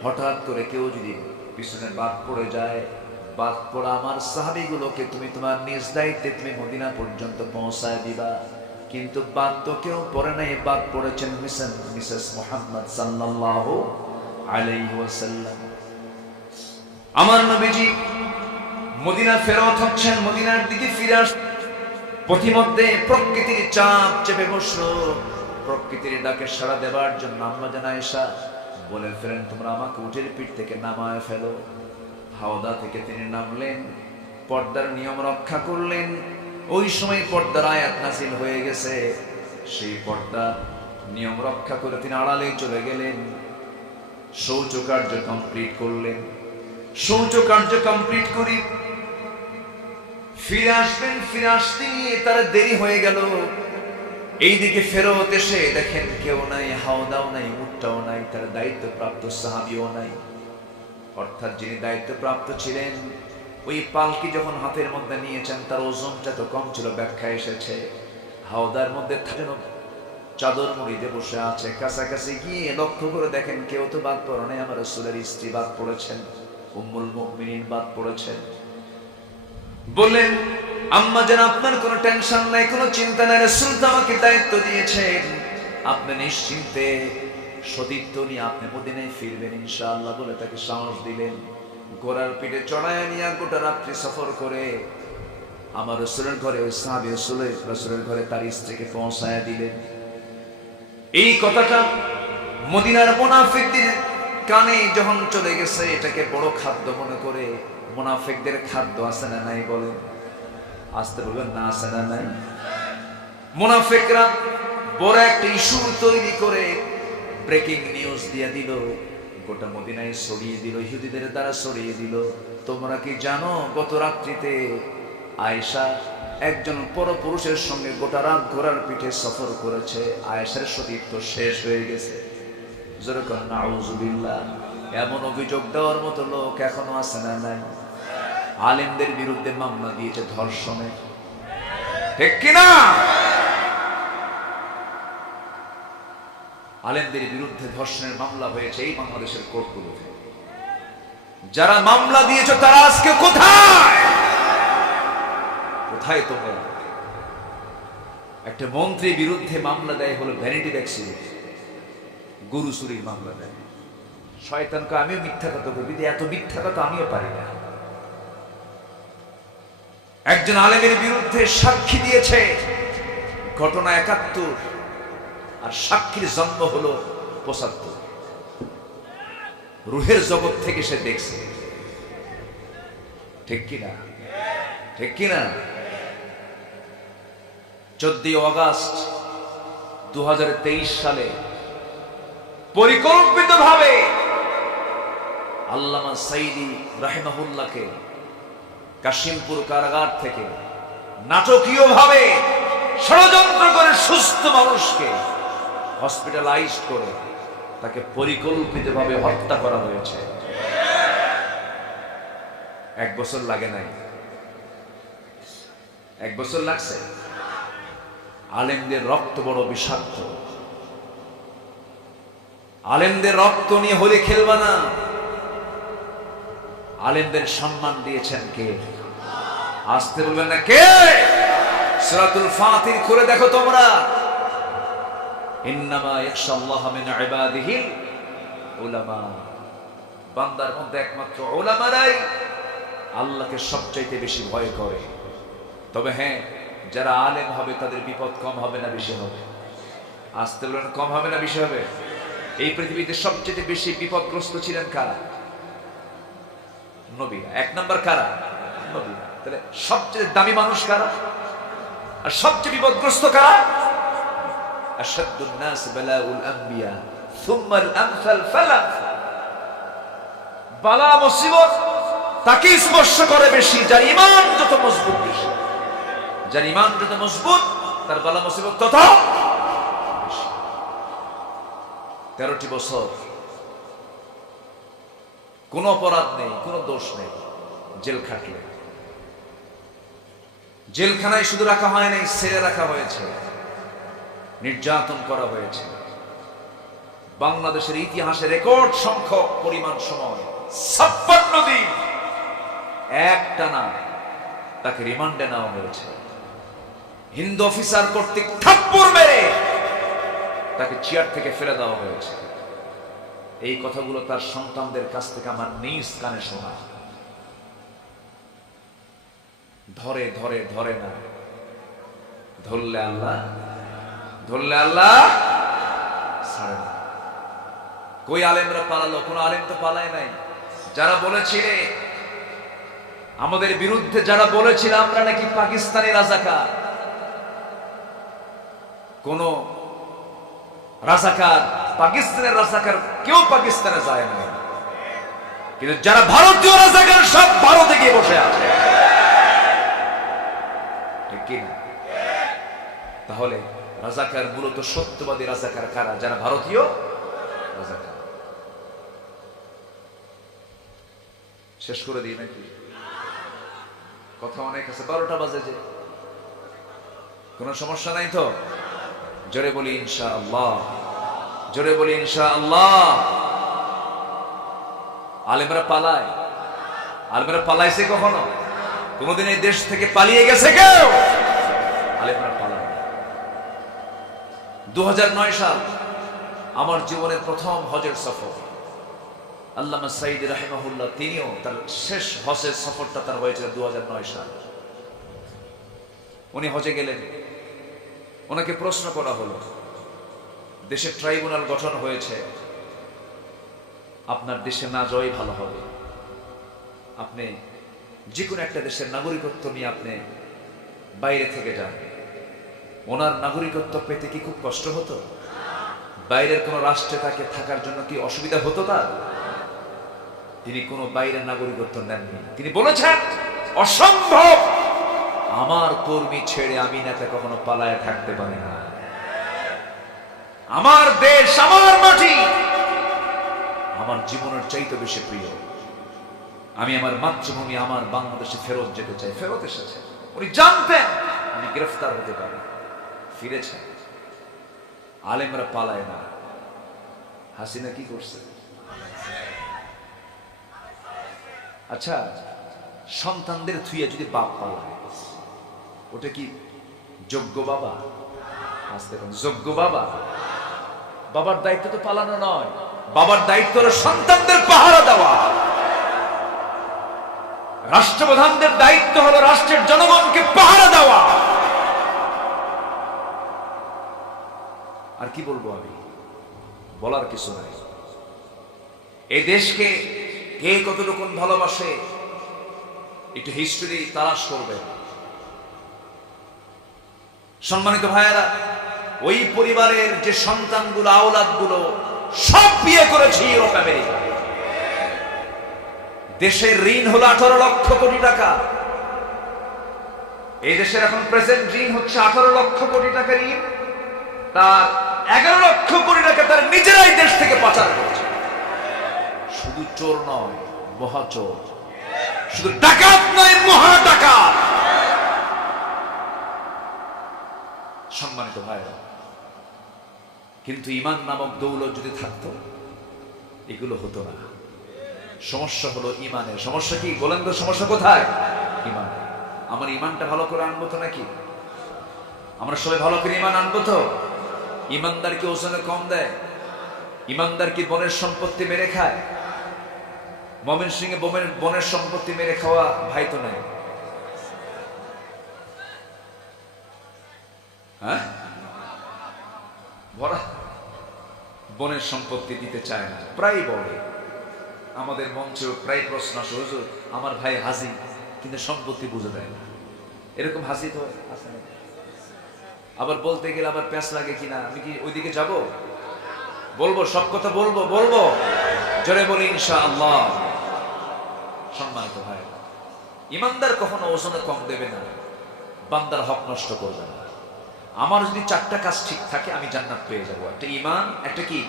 হঠাৎ করে কেউ যদি পিছনে বাদ পড়ে যায়, বাদ পড়া আমার সাহাবীগুলোকে তুমি তোমার নিজ দায়িত্বে তুমি মদিনা পর্যন্ত পৌঁছায় দিবা। কিন্তু বাদ তো কেউ পড়ে নাই, বাদ পড়েছেন মিসেস মুহাম্মদ সাল্লাল্লাহু আলাইহি ওয়াসাল্লাম। আমার নবীজি মদিনা ফেরত হচ্ছেন, মদিনার দিকে ফিরে আস, পথিমধ্যে প্রকৃতির চাপ চেপে বসলো। প্রকৃতির ডাকে সাড়া দেবার জন্য আম্মা জান আয়েশা বলে ফেলেন, তোমরা আমাকে উটের পিঠ থেকে নামায় ফেলো। হাওদা থেকে তিনি নামলেন, পর্দার নিয়ম রক্ষা করলেন। ওই সময় পর্দার আয়াত নাযিল হয়ে গেছে, সেই পর্দা নিয়ম রক্ষা করে তিনি আড়ালে চলে গেলেন। শৌচকার্য কমপ্লিট করলেন। শৌচকার্য কমপ্লিট করি ফিরে আসবেন, ফিরে আসতে নিয়ে তার দেরি হয়ে গেল। এইদিকে ফেরত এসে দেখেন কেউ নাই, হাওদাও নাই, উটটাও নাই, তার দায়িত্বপ্রাপ্ত সাহাবীও নাই। অর্থাৎ যিনি দায়িত্বপ্রাপ্ত ছিলেন, ওই পালকি যখন হাতের মধ্যে নিয়েছেন তার ওজনটা তো কম ছিল, ব্যাখ্যা এসেছে। হাওদার মধ্যে যেন চাদর মুড়িতে বসে আছে, কাছাকাছি গিয়ে লক্ষ্য করে দেখেন কেউ তো বাদ পড়ে নাই। আমার রাসূলের স্ত্রী বাদ পড়েছেন, উম্মুল মুমিনিন বাদ পড়েছেন। বললেন, আম্মা যেন আপনার কোনো টেনশন নাই, কোনো চিন্তা নাই, রাসূল তো আমাকে দায়িত্ব দিয়েছেন, আপনি নিশ্চিন্তে সতীত্ব নিয়ে আপনি মদিনায় ফিরবেন ইনশাআল্লাহ বলে তাকে সাহস দিলেন। ঘোড়ার পিঠে চড়াইয়া নিয়ে গোটা রাত্রি সফর করে আমার রাসূলের ঘরে, ওই সাহাবী রাসূলের ঘরে তার স্ত্রীকে পৌঁছায়া দিলেন। এই কথাটা মদিনার মুনাফিকদের কানে যখন চলে গেছে, এটাকে বড় খাদ্য মনে করে। মুনাফিকদের খাদ্য আছে না নাই বলেন? আসতে বলবেন না, আছে না নাই? মুনাফিকরা বড় একটা ইস্যু তৈরি করে ব্রেকিং নিউজ দিয়ে দিল, গোটা মদিনায় ছড়িয়ে দিল, ইহুদিদের দ্বারা ছড়িয়ে দিল। তোমরা কি জানো গত রাত্রিতে আয়েশা একজন পরপুরুষের সঙ্গে গোটা রাত ঘোড়ার পিঠে সফর করেছে, আয়েশার সতীত্ব শেষ হয়ে গেছে। যেরকম নাউজুবিল্লাহ, এমন অভিযোগ দেওয়ার মতো লোক এখনো আছে না নাই? আলেমদের বিরুদ্ধে মামলা দিয়েছে ধর্ষণে, ঠিক কিনা? আলেমদের বিরুদ্ধে ধর্ষণের মামলা হয়েছে এই বাংলাদেশের কোর্টগুলোতে। যারা মামলা দিয়েছে তারা আজকে কোথায়? কোথায় তোমরা? একটা মন্ত্রী বিরুদ্ধে মামলা দেয় হলো ভ্যানিটি ব্যাগসি, গরু চুরির মামলা দেয়। শয়তানকে আমিও মিথ্যা কথা বলি, এত মিথ্যা কথা আমিও পারি না। একজন আলেমের বিরুদ্ধে সাক্ষী দিয়েছে, ঘটনা ৭১, আর সাক্ষীর জন্ম হলো ৭৫। রুহের জগৎ থেকে সে দেখছে, ঠিক কিনা? ঠিক কিনা? 14 আগস্ট 2023 সালে পরিকল্পিতভাবে আল্লামা সাইদি রাহিমাহুল্লাহকে কাশিমপুর কারাগার থেকে নাটকীয়ভাবে ষড়যন্ত্র করে সুস্থ মানুষকে হসপিটালাইজড করে তাকে পরিকল্পিতভাবে হত্যা করা হয়েছে। 1 বছর লাগে নাই, 1 বছর লাগছে। আলেমদের রক্ত বড় বিষাক্ত, আলেমদের রক্ত নিয়ে হোলি খেলবা না। আলেমদের সম্মান দিয়েছেন কে? আসতে বলবেন না কে? সূরাতুল ফাতির খুলে দেখো তোমরা, ইন্নামা ইয়াখশাল্লাহা মিন ইবাদিহিল উলামা। বান্দার মধ্যে একমাত্র উলামারাই আল্লাহকে সবচাইতে বেশি ভয় করে। তবে হ্যাঁ, যারা আলেম হবে তাদের বিপদ কম হবে না বেশি হবে? আসতে বলেন, কম হবে না বেশি হবে? এই পৃথিবীতে সবচেয়ে বেশি বিপদগ্রস্ত ছিলেন কারা? নবীরা। 1 নাম্বার কারা? নবীরা। তাহলে সবচেয়ে দামি মানুষ কারা আর সবচেয়ে বিপদগ্রস্ত কারা? আশাদ্দুন নাস বালাউল আম্বিয়া সুম্মা আল আমসাল ফালামসাল। বালা মুসিবত তাকে স্পর্শ করে বেশি যার ঈমান যত মজবুত বেশি। যার ঈমান যত মজবুত তার বালা মুসিবত তত বেশি। 13টি বছর কোনো অপরাধ নেই, কোনো দোষ নেই, জেল খাটলে। জেলখানায় শুধু রাখা হয় নাই, ছেড়ে রাখা হয়েছে, নির্যাতন করা হয়েছে। বাংলাদেশের ইতিহাসে রেকর্ড সংখ্যক পরিমাণ সময় 56 দিন একটানা তাকে রিমান্ডে নেওয়া হয়েছে। হিন্দু অফিসার কর্তৃক থাপ্পড় মেরে তাকে চেয়ার থেকে ফেলে দেওয়া হয়েছে। এই কথাগুলো তার সন্তানদের কাছ থেকে আমার নিজ কানে শোনা। ধরে ধরে ধরে না, ধরলে আল্লাহ, ধরলে আল্লাহ ছাড়ে না। কই আলেমরা পালালো? কোন আলেম তো পালায় নাই। যারা বলেছিলে আমাদের বিরুদ্ধে, যারা বলেছিল আমরা নাকি পাকিস্তানি রাজাকার, কোন রাজাকার, পাকিস্তানের রাজাকার কেউ পাকিস্তানে যায় না। কিন্তু যারা ভারতীয় রাজাকার সব ভারতে গিয়ে বসে আছে, ঠিক কিনা? তাহলে রাজাকার মূলত সত্যবাদী রাজাকার কারা? যারা ভারতীয় রাজাকার। শেষ করে দিই নাকি? কথা অনেক আছে, 12টা বাজে যে। কোন সমস্যা নাই তো? জোরে বলি ইনশাআল্লাহ, জোরে বলি ইনশাআল্লাহ। আলেমরা পালায়? আলেমরা পালাইছে কখনো? কোনদিন এই দেশ থেকে পালিয়ে গেছে কেউ? আলেমরা পালায়। 2009 সাল আমার জীবনের প্রথম হজের সফর। আল্লামা সাইদি রাহিমাহুল্লাহ, তিনিও তার শেষ হজের সফরটা তার হয়েছিল 2009 সাল। উনি হজে গেলেন, ওনাকে প্রশ্ন করা হলো, দেশে ট্রাইব্যুনাল গঠন হয়েছে, আপনার দেশে না যাওয়াই ভালো হবে, আপনি যে কোনো একটা দেশের নাগরিকত্ব নিয়ে আপনি বাইরে থেকে যান। ওনার নাগরিকত্ব পেতে কি খুব কষ্ট হতো? বাইরের কোন রাষ্ট্রে তাকে থাকার জন্য কি অসুবিধা হতো তার? তিনি কোনো বাইরের নাগরিকত্ব নেননি। তিনি বলেছেন অসম্ভব, আমার কর্মী ছেড়ে আমি নেতা কখনো পালায় থাকতে পারি না। আমার দেশ, আমার মাটি আমার জীবনের চাইতে বেশি প্রিয়। আমি আমার মাতৃভূমি, আমার বাংলাদেশে ফেরত যেতে চাই। ফেরত এসেছে। উনি জানতেন আমি গ্রেফতার হতে পারি, ফিরেছেন। আলেমরা পালায় না। হাসিনা কি করছে? আচ্ছা, সন্তানদের থুইয়া যদি বাপ পালায়, ওটা কি যোগ্য বাবা? আসতে কোন যোগ্য বাবা? বাবার দায়িত্ব তো পালানো নয়, বাবার দায়িত্ব হলো সন্তানদের পাহারা দেওয়া। রাষ্ট্রপ্রধানদের দায়িত্ব হলো রাষ্ট্রের জনগণকে পাহারা দেওয়া। আর কি বলবো আমি? বলার কিছু নাই। এই দেশকে কে কতটুকু ভালোবাসে একটু হিস্ট্রি তালাশ করবে। সম্মানিত ভাইয়েরা, ওই পরিবারের যে সন্তানগুলো, আওলাদগুলো সব বিয়ে করেছে ইউরোপ, আমেরিকা। দেশের ঋণ হলো 18 লক্ষ কোটি টাকা। এই দেশের এখন প্রেজেন্ট ঋণ হচ্ছে 18 লক্ষ কোটি টাকা ঋণ। তার 11 লক্ষ কোটি টাকা তার নিজেরাই দেশ থেকে পাচার করেছে। শুধু চোর নয়, মহাচোর। শুধু ডাকাত নয়, মহা ডাকাত। সম্মানিত ভাইরা, কিন্তু ঈমান নামক দৌলত যদি থাকতো এগুলো হতো না। সমস্যা হলো ঈমানের। সমস্যা কি বলেন তো? সমস্যা কোথায়? ঈমান। আমার ঈমানটা ভালো করে আনবো তো নাকি? আমরা সবাই ভালো করে ঈমান আনবো তো? ঈমানদার কি ওজনে কম দেয়? ঈমানদার কি বনের সম্পত্তি মেরে খায়? মমিন সিংহে বনের সম্পত্তি মেরে খাওয়া ভাই তো নাই। হ্যাঁ, ভরা বনের সম্পত্তি দিতে চায় না। প্রায় বলে, আমাদের মঞ্চেও প্রায় প্রশ্ন আসে, হুজুর আমার ভাই হাজি কিন্তু সম্পত্তি বুঝে দেয় না। এরকম হাজি তো আছে না? আবার বলতে গেলে আবার প্যাঁচ লাগে কিনা, আমি কি ওইদিকে যাব? বলবো, সব কথা বলবো, বলবো। জোরে বলি ইনশাআল্লাহ। সম্মানিত ভাই, ইমানদার কখনো ওজনে কম দেবে না, বান্দার হক নষ্ট করবে না। আমার যদি 4টা কাজ ঠিক থাকে আমি জান্নাত পেয়ে যাব। একটা ঈমান, একটা কি?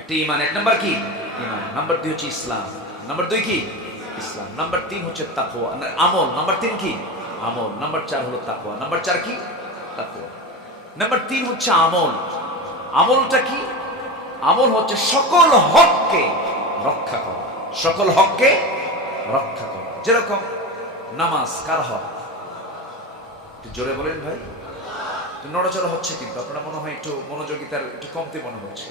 একটা ঈমান। 1 নাম্বার কি? ঈমান। নাম্বার 2 হচ্ছে ইসলাম। নাম্বার 2 কি? ইসলাম। নাম্বার 3 হচ্ছে তাকওয়া, আমল। নাম্বার 3 কি? আমল। নাম্বার 4 হলো তাকওয়া। নাম্বার 4 কি? তাকওয়া। নাম্বার 3 হচ্ছে আমল। আমলটা কি? আমল হচ্ছে সকল হককে রক্ষা করা। সকল হককে রক্ষা করা। যেরকম নামাজ কার হক? একটু জোরে বলেন ভাই। নড়াচড়া হচ্ছে কিন্তু আপনারা মনে হয় একটু মনোযোগিতার একটু কমতি মনে হচ্ছে।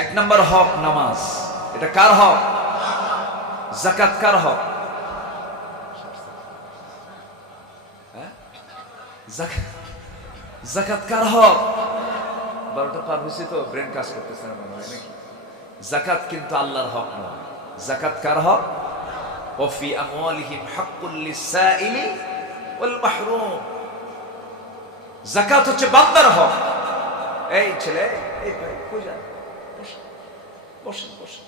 এক নম্বর হক নামাজ। এটা কার হক? যাকাত কার হক? যাকাত কার হক? 12টা পার হয়েছে তো ব্রেন কাজ করতেছে না মনে হয় নাকি? যাকাত কিন্তু আল্লাহর হক নয়। যাকাত কার হক? ওয়াফি আমওয়ালিহিম হাক্কুল লিসাইলি ওয়াল মাহরুম। যাকাত হচ্ছে বান্দার হক। এই ছেলে, এই ভাই কই যান? বসেন বসেন বসেন,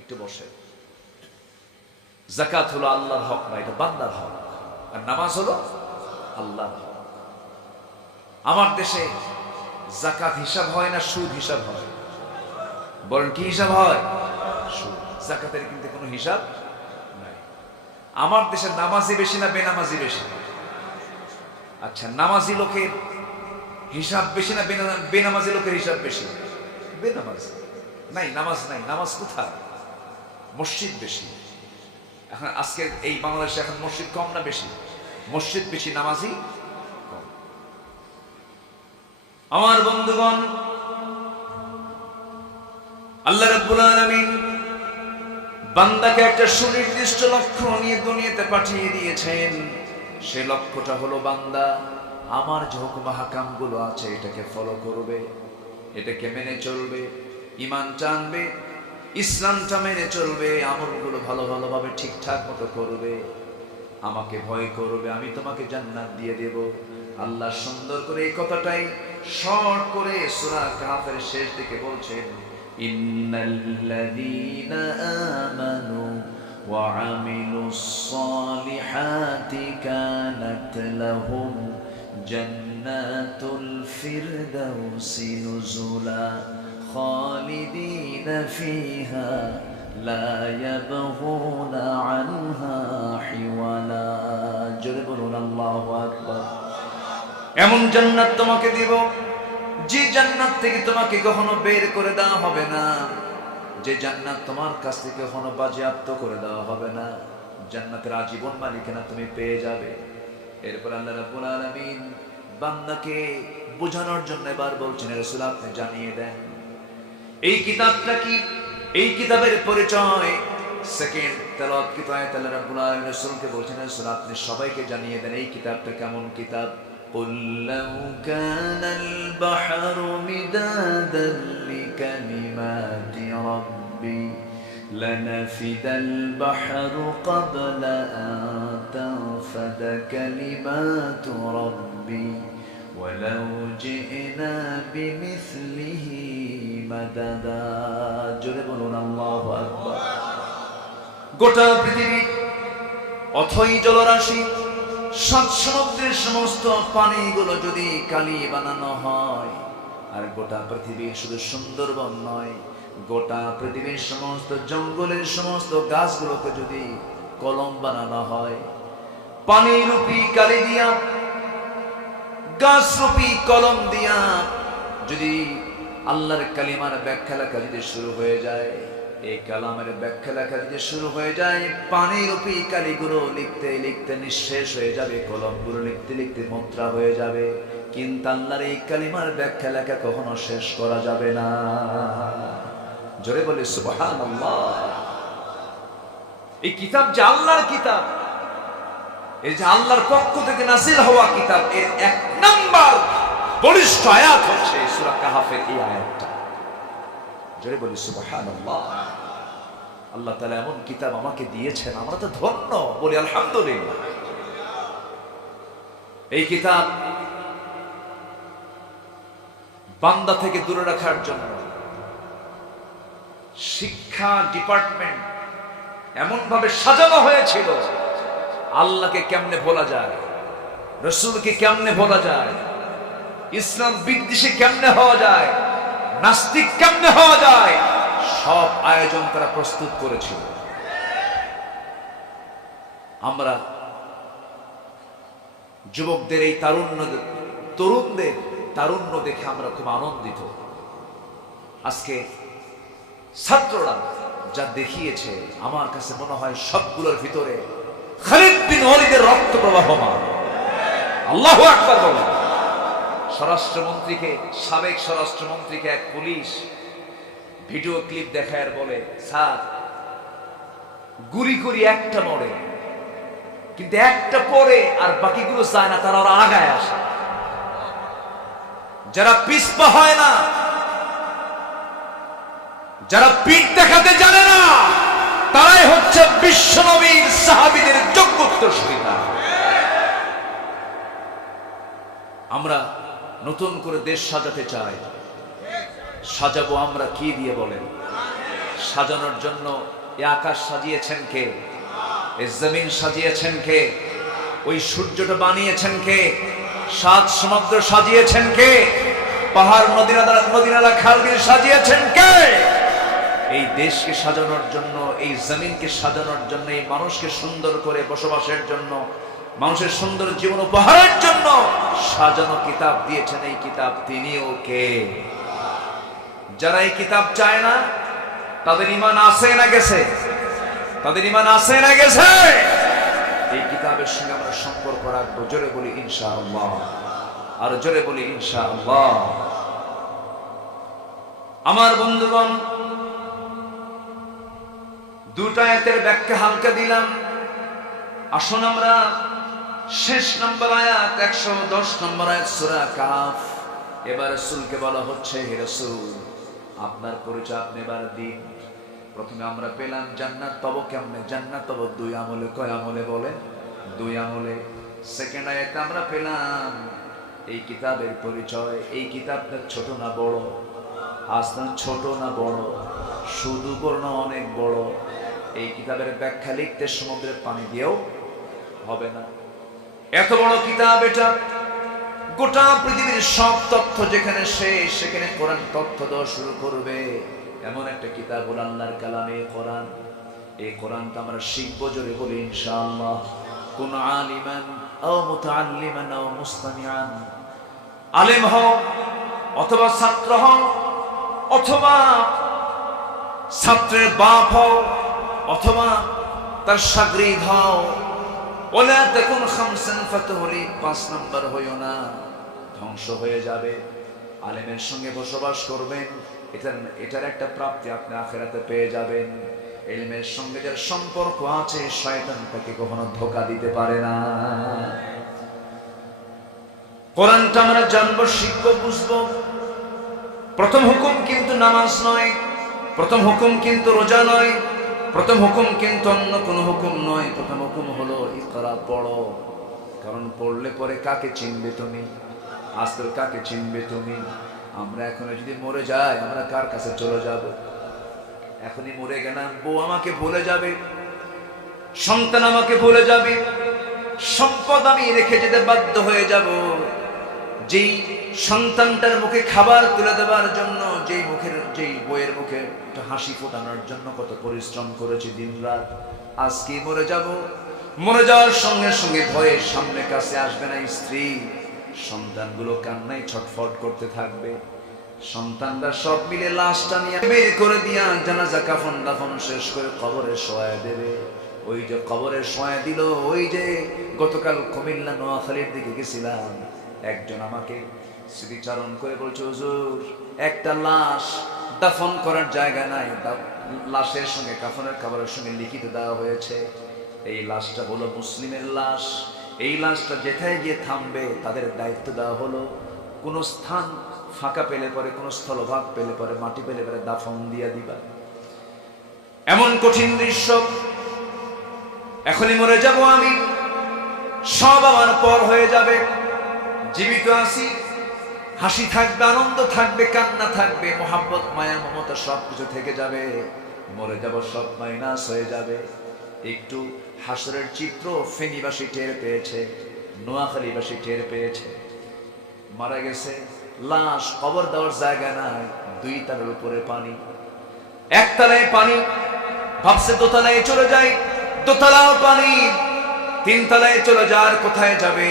একটু বসেন। যাকাত হলো আল্লাহর হক না, এটা বান্দার হক। আর নামাজ হলো আল্লাহর হক। আমার দেশে যাকাত হিসাব হয় না সুদ হিসাব হয়? বলেন কি হিসাব হয়? সুদ। যাকাতের কিন্তু কোনো হিসাব নাই। আমার দেশে নামাজি বেশি না বেনামাজি বেশি? আচ্ছা, নামাজি লোকের হিসাব বেশি না বেনামাজি লোকের হিসাব বেশি? বেনামাজি। নাই, নামাজ নাই। নামাজ কোথায়? মসজিদ বেশি। এখন আজকে এই বাংলাদেশে এখন মসজিদ কম না বেশি? মসজিদ বেশি, নামাজি কম। আমার বন্ধুগণ, আল্লাহ রাব্বুল আলামিন বান্দাকে একটা সুনির্দিষ্ট লক্ষ্য নিয়ে দুনিয়াতে পাঠিয়ে দিয়েছেন। সে লক্ষ্যটা হলো বান্দা আমার যে হুকুম হাকাম গুলো আছে এটাকে ফলো করবে, এটাকে মেনে চলবে, ঈমান টানবে, ইসলামটা মেনে চলবে, আমলগুলো ভালো ভালোভাবে ঠিকঠাক মতো করবে, আমাকে ভয় করবে, আমি তোমাকে জান্নাত দিয়ে দেব। আল্লাহ সুন্দর করে এই কথাটাই শর্ট করে সূরা কাহফের শেষ দিকে বলছেন, ইন্নাল্লাযীনা আমানু ওয়া আমিলুস সালিহাতি কানাত লাহুম জান্নাতুল ফিরদাউসি নুজুলা খালিদিনা ফিহা লা ইয়াবগুনা আনহা হিওয়ালা। জোরে বলুন আল্লাহু আকবার। এমন জান্নাত তোমাকে দিব যে জান্নাত থেকে তোমাকে কখনো বের করে দেওয়া হবে না, যে জান্নাত তোমার কাছ থেকে কখনো বাজেয়াপ্ত করে দেওয়া হবে না। জান্নাতের আজীবন মালিকানা তুমি পেয়ে যাবে। এরপর আল্লাহ রাব্বুল আলামিন বান্দাকে বোঝানোর জন্য এবার বলছেন, রাসূল আপনি জানিয়ে দেন এই কিতাবটা কি, এই কিতাবের পরিচয়। সেকেন্ড তেলাওয়াত কি আয়াত আল্লাহ রাব্বুল আলামিন রাসূলকে বলছেন, রাসূল আপনি সবাইকে জানিয়ে দেন এই কিতাবটা কেমন কিতাব। قُلْ لَوْ كَانَ الْبَحْرُ مِدَادًا لِكَلِمَاتِ رَبِّي لَنَفِدَ الْبَحْرُ قَبْلَ أَن تَنفَدَ كَلِمَاتُ رَبِّي وَلَوْ جِئْنَا بِمِثْلِهِ مَدَدًا। জোরে বলুন আল্লাহু আকবার। গোটা পৃথিবী অথই জলরাশি, সাত সমুদ্রের সমস্ত পানিগুলো যদি কালি বানানো হয়, আর গোটা পৃথিবীর শুধু সুন্দরবন নয়, গোটা পৃথিবীর সমস্ত জঙ্গলের সমস্ত গাছগুলোকে যদি কলম বানানো হয়, পানি রূপী কালি দিয়া, গাছ রূপী কলম দিয়া যদি আল্লাহর কালিমার ব্যাখ্যা লেখা যদি শুরু হয়ে যায়, এই কালামের ব্যাখ্যা লেখা যদি শুরু হয়ে যায়, পানি রূপী কালিগুলো লিখতে লিখতে নিঃশেষ হয়ে যাবে, কলমগুলো লিখতে লিখতে মুদ্রা হয়ে যাবে, কিন্তু আল্লাহর এই কালিমার ব্যাখ্যা লেখা কখনো শেষ করা যাবে না। জোরে বলে সুবহানাল্লাহ। এই কিতাব যে আল্লাহর কিতাব, এই যে আল্লাহর পক্ষ থেকে নাযিল হওয়া কিতাব, এর এক নাম্বার বলিষ্ঠ আয়াত হচ্ছে সূরা কাহফের এই আয়াতটা। জোরে বলি সুবহানাল্লাহ। আল্লাহ তাআলা এমন কিতাব আমাকে দিয়েছেন, আমরা তো ধন্য, বলি আলহামদুলিল্লাহ। এই কিতাব বান্দা থেকে দূরে রাখার জন্য শিক্ষা ডিপার্টমেন্ট এমন ভাবে সাজানো হয়েছিল, আল্লাহকে কেমনে ভোলা যায়, রাসূলকে কেমনে ভোলা যায়, ইসলাম বিদ্বেষী কেমনে হওয়া যায়, নাস্তিক কেমনে হওয়া যায়, সব আয়োজন তারা প্রস্তুত করেছিল। আমরা যুবকদের এই তরুণদের তারুণ্য দেখে আমরা খুব আনন্দিত। আজকে ছাত্ররা যা দেখিয়েছে, আমার কাছে মনে হয় সবগুলোর ভিতরে খালিদ বিন ওয়ালিদের রক্ত প্রবাহমান। আল্লাহু আকবার বলেন। স্বরাষ্ট্রমন্ত্রীকে, সাবেক স্বরাষ্ট্রমন্ত্রীকে এক পুলিশ ভিডিও ক্লিপ দেখায় আর বলে, স্যার গুলি করি একটা মরে, কিন্তু একটা পরে আর বাকিগুলো যায় না, তারা ওরা আগায় আসে। যারা পিছপা হয় না, যারা পিঠ দেখাতে জানে না, তারাই হচ্ছে বিশ্ব নবীর সাহাবীদের যোগ্য উত্তরসূরিরা। আমরা নতুন করে দেশ সাজাতে চাই। সাজাবো আমরা কি দিয়ে বলেন? সাজানোর জন্য এই আকাশ সাজিয়েছেন কে? এই জমিন সাজিয়েছেন কে? ওই সূর্যটা বানিয়েছেন কে? সাত সমুদ্র সাজিয়েছেন কে? পাহাড় নদীনালা খালবিল সাজিয়েছেন কে? এই দেশকে সাজানোর জন্য, এই জমিনকে সাজানোর জন্য, এই মানুষকে সুন্দর করে বসবাসের জন্য, মানুষের সুন্দর জীবন উপহারের জন্য সাজানো কিতাব দিয়েছেন। এই কিতাব তিনিও কে? যারা এই কিতাব চায় না, তাদের ঈমান আছে না গেছে? তাদের ঈমান আছে না গেছে? এই কিতাবের সঙ্গে আমরা সম্পর্ক রাখবো। জোরে বলি ইনশাআল্লাহ, আর জোরে বলি ইনশাআল্লাহ। আমার বন্ধুগণ, দুটো আয়াতের ব্যাখ্যা হালকা দিলাম। আসুন আমরা শেষ নম্বর আয়াত, 110 নম্বর আয়াত সূরা কাফ। এবার রাসূলকে বলা হচ্ছে, হে রাসূল, আপনার পরিচয় আপনি এবার দিন। প্রথমে আমরা পেলাম জান্নাত পাবো কেমনে? জান্নাত পাবো দুই আমলে। কয় আমলে বলেন? দুই আমলে। সেকেন্ড আয়াতে আমরা পেলাম এই কিতাবের পরিচয়। এই কিতাবটা ছোট না বড়? আসমান ছোট না বড়? শুধু বড় না অনেক বড়? এই কিতাবের ব্যাখ্যা লিখতে সমুদ্রের পানি দিয়েও হবে না। এত বড় কিতাব এটা। গোটা পৃথিবীর সব তথ্য যেখানে শেষ, সেখানে কোরআন তথ্য দেওয়া শুরু করবে। এমন একটা কিতাব হল আল্লাহর কালামে কোরআন। এই কোরআনটা আমরা শিখবো। জোরে বলি ইনশাআল্লাহ। কোন আলিমান আও মুতাআল্লিমান আও মুস্তামিআন, আলেম হও অথবা ছাত্র হও, অথবা ছাত্রের বাপ হও, অথবা তার শাগরিদ হও, ওলা তাকুন খামসান ফাতহরি, 5 নাম্বার হইও না, ধ্বংস হয়ে যাবে। আলেমের সঙ্গে বসবাস করবেন, এটার একটা প্রাপ্তি আপনি আখিরাতে পেয়ে যাবেন। ইলমের সঙ্গে যার সম্পর্ক আছে, শয়তান তাকে কখনো ধোঁকা দিতে পারে না। কোরআনটা আমরা জানবো, শিখবো, বুঝবো। প্রথম হুকুম কিন্তু নামাজ নয়, প্রথম হুকুম কিন্তু রোজা নয়, প্রথম হুকুম কিন্তু অন্য কোনো হুকুম নয়। প্রথম হুকুম হলো ইকরা, পড়ো। কারণ পড়লে পরে কাকে চিনবে তুমি? আজকাল কাকে চিনবে তুমি? আমরা এখন যদি মরে যাই, আমরা কার কাছে চলে যাব? এখনই মরে গেলাম, বউ আমাকে ভুলে যাবে, সন্তান আমাকে ভুলে যাবে, সম্পদ আমি রেখে যেতে বাধ্য হয়ে যাব। যেই সন্তানটার মুখে খাবার তুলে দেওয়ার জন্য, যেই বইয়ের মুখে একটা হাসি ফোটানোর জন্য কত পরিশ্রম করেছি দিন রাত, আজকে মরে যাব। মরে যাওয়ার সঙ্গে সঙ্গে ভয়ে সামনে কাছে আসবে না স্ত্রী, সন্তানগুলো কান্নায় ছটফট করতে থাকবে। সন্তানরা সব মিলে লাশটা নিয়ে বের করে দিয়া জানাজা কাফন দাফন শেষ করে কবরে শোয়া দেবে। ওই যে কবরে শোয়া দিল, ওই যে গতকাল কুমিল্লা নোয়াখালীর দিকে গেছিলাম, একজন আমাকে স্মৃতিচারণ করে বলছে, হুজুর একটা লাশ দাফন করার জায়গা নাই, লাশের সঙ্গে কাফনের কাপড়ের সঙ্গে লিখিত দেওয়া হয়েছে এই লাশটা হলো মুসলিমের লাশ। এই লাশটা যেথায় গিয়ে থামবে তাদের দায়িত্ব দেওয়া হলো কোন স্থান ফাঁকা পেলে পরে, কোন স্থলভাগ পেলে পরে, মাটি পেলে পরে দাফন দিয়া দিবা। এমন কঠিন দৃশ্য। এখনই মরে যাব আমি, সব আমার পর হয়ে যাবে। জীবিত আছি, হাসি থাকবে, আনন্দ থাকবে, কান্না থাকবে, মোহাব্বত, মায়া, মমতা সবকিছু থেকে যাবে। মরে যাব, সব মাইনাস হয়ে যাবে। একটু হাসরের চিত্র ফেনীবাসী টের পেয়েছে, নোয়াখালীবাসী টের পেয়েছে। মারা গেছে, লাশ, কবর দেওয়ার জায়গা নাই, 2 তলার উপরে পানি, 1 তলায় পানি, ভাবছে দোতলায় চলে যায়, দোতলাও পানি, 3 তলায় চলে যাওয়ার কোথায় যাবে?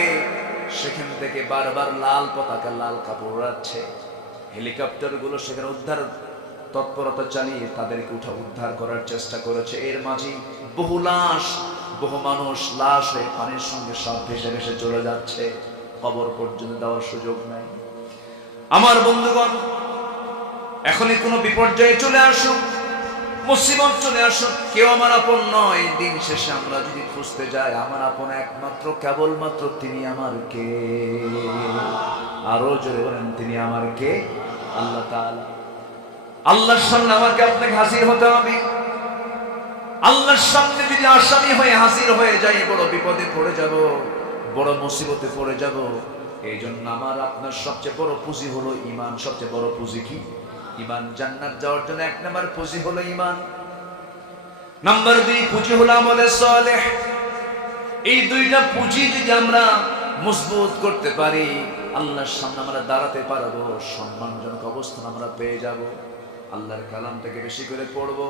সেখান থেকে বারবার লাল পতাকা, লাল কাপড় উড়াচ্ছে। হেলিকপ্টার গুলো সেখানে উদ্ধার তৎপরতা চালিয়ে তাদেরকে উদ্ধার করার চেষ্টা করেছে। এর মাঝে বহু লাশ বহু মানুষ লাশ হয়ে পানির সঙ্গে সব ভেসে ভেসে চলে যাচ্ছে, কবর পর্যন্ত দেওয়ার সুযোগ নাই। আমার বন্ধুগণ, এখনই কোনো বিপর্যয়ে চলে আসুক, মুসিবত চলে আসুক, কেউ আমার আপন নয়। দিন শেষে আমরা যদি খুঁজতে যাই, আমার আপন একমাত্র কেবলমাত্র তিনি আমার কে? আরো জোরে বলেন, তিনি আমার কে? আল্লাহ তাআলা। আল্লাহর সামনে আমাকে আপনাকে হাজির হতে হবে। আল্লাহর সামনে যদি আসামি হয়ে হাজির হয়ে যাই, বড় বিপদে পড়ে যাব, বড় মুসিবতে পড়ে যাব। এই জন্য আমার আপনার সবচেয়ে বড় পুঁজি হলো ঈমান। সবচেয়ে বড় পুঁজি কি? ঈমান। জান্নাত যাওয়ার জন্য এক নাম্বার পুঁজি হলো ঈমান। নাম্বার 2 পুঁজি হলো আমলে সালেহ। এই দুইটা পুঁজি যদি আমরা মজবুত করতে পারি, আল্লাহর সামনে আমরা দাঁড়াতে পারবো, সম্মানজনক অবস্থান আমরা পেয়ে যাব। আল্লাহর কালামটাকে বেশি করে পড়বো।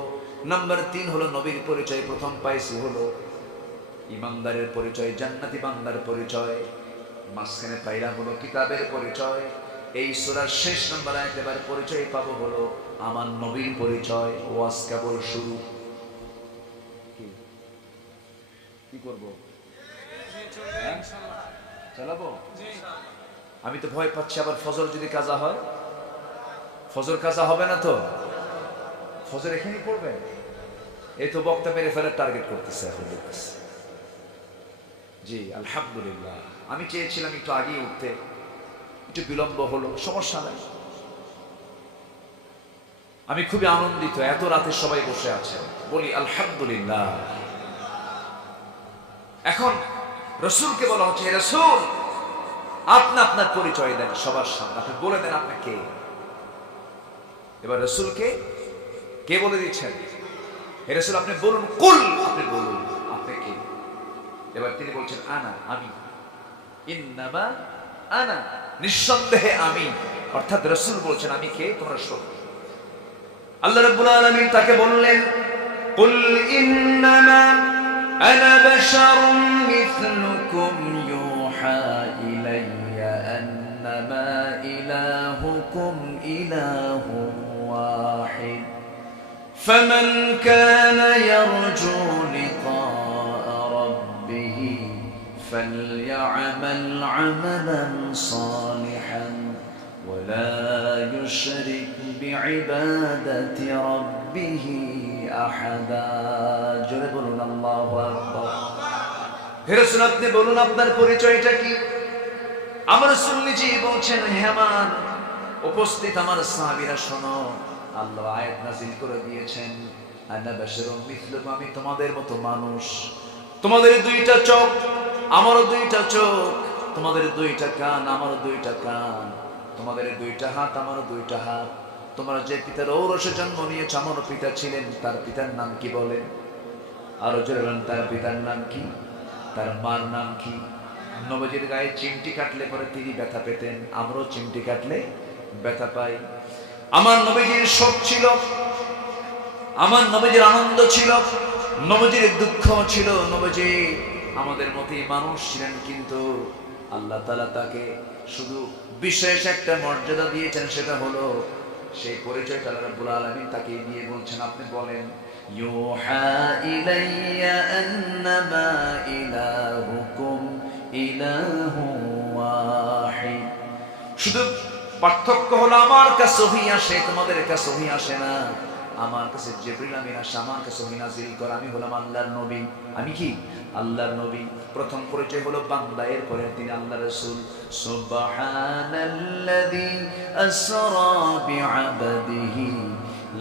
নাম্বার 3 হলো নবীর পরিচয়। প্রথম পাইছি হলো ইমানদারের পরিচয়, জান্নাতি বান্দার পরিচয়। মাঝখানে পাইলাম হলো কিতাবের পরিচয়। এই সূরার শেষ নাম্বার আয়াতে এবার পরিচয় পাবো হলো আমার নবীর পরিচয়। ওয়াজ কেবল শুরু। কি করব? চালাবো? আমি তো ভয় পাচ্ছি আবার ফজর যদি কাজা হয়। ফজর কাজা হবে না তো? ফজর এখানেই পড়বেন? এই তো বক্তা মেরে ফেলার টার্গেট করতেছে এখন দেখতেছে। জি আলহামদুলিল্লাহ। আমি চেয়েছিলাম একটু আগে উঠতে, একটু বিলম্ব হলো, সমস্যা নাই। আমি খুবই আনন্দিত, এত রাতে সবাই বসে আছে, বলি আলহামদুলিল্লাহ। এখন রাসূলকে বলা হচ্ছে, হে রাসূল, আপনি আপনার পরিচয় দেন সবার সামনে, আপনি বলে দেন আপনি কে। এবার রাসূলকে কে বলে দিচ্ছেন? হে রাসূল আপনি বলুন, কুল, আপনি বলুন আপনি কে। এবার তিনি বলছেন আনা, আমি। ইন্নামা আনা, নিঃসন্দেহে আমি। অর্থাৎ রাসূল বলছেন আমি কে, তোমরা শোনো। আল্লাহ রাব্বুল আলামিন তাকে বললেন, কুল ইন্নামা আনা বাশারুম মিথলুকুম ইউহা ইলাইয়া আন্নামা ইলাহুকুম ইলাহুন ওয়াহিদ ফামান কানা ইয়ারজু লিকাআ রাব্বিহি ফালইআমাল আমালান সালিহান ওয়ালা ইউশরিক বিইবাদাতি রাব্বিহি আহাদা। জোরে বলুন আল্লাহু আকবার। হে রাসূল আপনি বলুন আপনার পরিচয়টা কি? আমার রাসূল নিজেই বলছেন, হে আমার উপস্থিত আমার সাহাবীরা শোনো, আল্লাহ আয়াত নাযিল করে দিয়েছেন, আনা বাশারুম মিথলুকুম, আমি তোমাদের মতো মানুষ। তোমাদের দুইটা চোখ, আমারও দুইটা চোখ। তোমাদের দুইটা কান, আমারও দুইটা কান। তোমাদের দুইটা হাত, আমারও দুইটা হাত। তোমরা যে পিতার ঔরসে জন্ম নিয়েছ, আমারও পিতা ছিলেন, তার পিতার নাম কি বলেন? আরো জোরে বলেন, তার পিতার নাম কি? তার মার নাম কি? নবীজির গায়ে চিমটি কাটলে পরে তিনি ব্যথা পেতেন, আমরাও চিমটি কাটলে ব্যথা পাই। আমার নবীজির শোক ছিল, আমার নবীজির আনন্দ ছিল, নবীজির দুঃখ ছিল। নবীজি আমাদের মতোই মানুষ ছিলেন, কিন্তু আল্লাহ তাআলা তাকে শুধু বিশেষ একটা মর্যাদা দিয়েছেন, সেটা হলো সেই পরিচয়টা আল্লাহ রাব্বুল আলামিন তাকে দিয়ে বলছেন, আপনি বলেন ইউহা ইলাইয়া আন্নামা ইলাহুকুম ইলাহুন ওয়াহিদ। শুধু পার্থক্য হলো আমার কাছে ওহী আসে, তোমাদের কাছে ওহী আসে না। আমার কাছে জিবরিল আমিন আসে, আমার কাছে ওহী নাযিল করে। আমি হলাম আল্লাহর নবী। আমি কি? আল্লাহর নবী। প্রথম পরিচয় হলো বান্দা, এরপরে তিনি আল্লাহর রাসূল। সুবহানাল্লাযী আসরা বিআবদিহি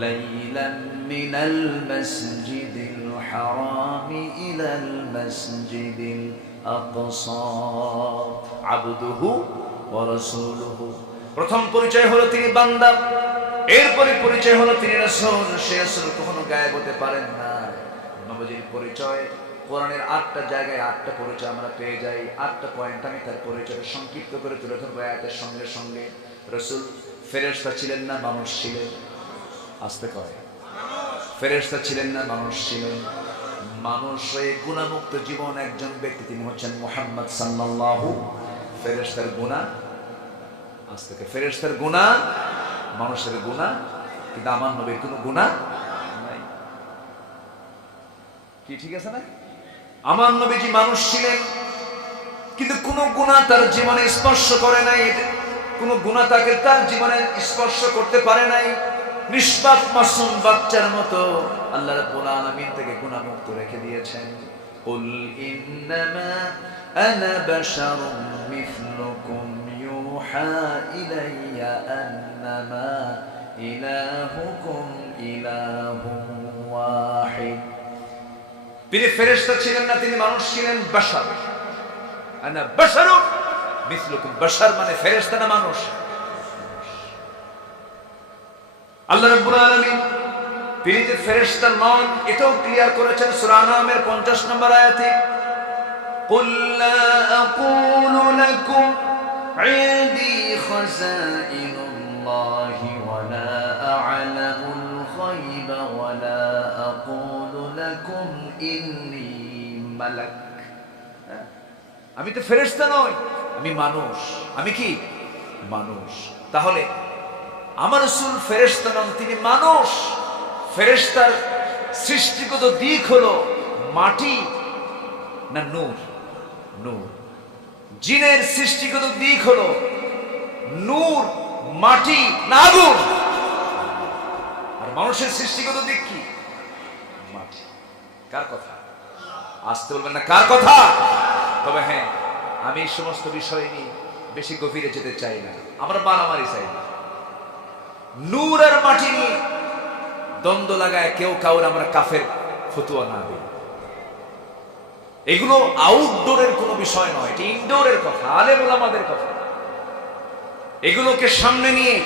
লাইলাম মিনাল মাসজিদিল হারামি ইলাল মাসজিদিল আকসা আবদুহু ওয়া রাসূলুহু। প্রথম পরিচয় হলো তিনি বান্দা, এরপরে পরিচয় হলো তিনি রাসূল। সে রাসূল কখনো গায়েব হতে পারেন না। নবীজির পরিচয় কোরআনের 8টা জায়গায় 8টা পরিচয় আমরা পেয়ে যাই। 8টা পয়েন্ট আমি তার পরিচয় সংক্ষিপ্ত করে তুলে ধরবো আয়াতের সঙ্গে সঙ্গে। রাসূল ফেরেশতা ছিলেন না মানুষ ছিলেন? আসতে কয়, ফেরেশতা ছিলেন না মানুষ ছিলেন? মানুষ হয়ে গুনাহমুক্ত জীবন একজন ব্যক্তি, তিনি হচ্ছেন মুহাম্মদ সাল্লাল্লাহু। ফেরেশতার গুনাহ, আজ থেকে ফেরেশতার গুনাহ, মানুষের গুনাহ, কিন্তু আমার নবীর কোনো গুনাহ নাই। কি ঠিক আছে না? আমার নবীজি মানুষ ছিলেন, কিন্তু কোনো গুনাহ তার জীবনে স্পর্শ করে নাই, কোনো গুনাহ তাকে তার জীবনে স্পর্শ করতে পারে নাই। নিষ্পাপ মাসুম বাচ্চার মতো আল্লাহ রাব্বুল আলামিন থেকে গুনাহ মুক্ত রেখে দিয়েছেন। কুল ইন্নামা আনা বাশারুম মিথলুকুম ইউহা ইলাইয়া আন্নামা ইলাহুকুম ইলাহুন ওয়াহিদ। তিনি ফেরেশতা ছিলেন না, তিনি মানুষ ছিলেন। বাশার, আনা বাশারুম মিথলুকুম, বাশার মানে ফেরেশতা না মানুষ। আল্লাহ রাব্বুল আলামিন তিনি যে ফেরেশতা নন এটাও ক্লিয়ার করেছেন সূরা আনআমের 50 নম্বর আয়াতে। কুল লা আকুলু লাকুম ইনদি খাযাইনুল্লাহি ওয়া লা আ'লামুল গায়বা ওয়া লা আকুলু লাকুম ইন্নী মালাক। আমি তো ফেরেশতা নই, আমি মানুষ। আমি কি? মানুষ। তাহলে আমার রাসূল ফেরেশতা নন, তিনি মানুষ। ফেরেশতার সৃষ্টিগত দিক হলো মাটি না নূর? নূর। জিনের সৃষ্টিগত দিক হলো নূর, মাটি না আগুন? আর মানুষের সৃষ্টিগত দিক কি? মাটি। কার কথা? আসতে বলবেন না কার কথা? তবে হ্যাঁ, আমি এই সমস্ত বিষয় নিয়ে বেশি গভীরে যেতে চাই না, আমরা মারামারি চাই না। নূর আর মাটি নিয়ে দ্বন্দ্ব লাগায় কেউ কাউর আমরা কাফের ফতোয়া না দিই। এগুলো আউটডোরের কোনো বিষয় নয়, এটা ইনডোরের কথা, আলেম ওলামাদের কথা। এগুলোকে সামনে নিয়ে,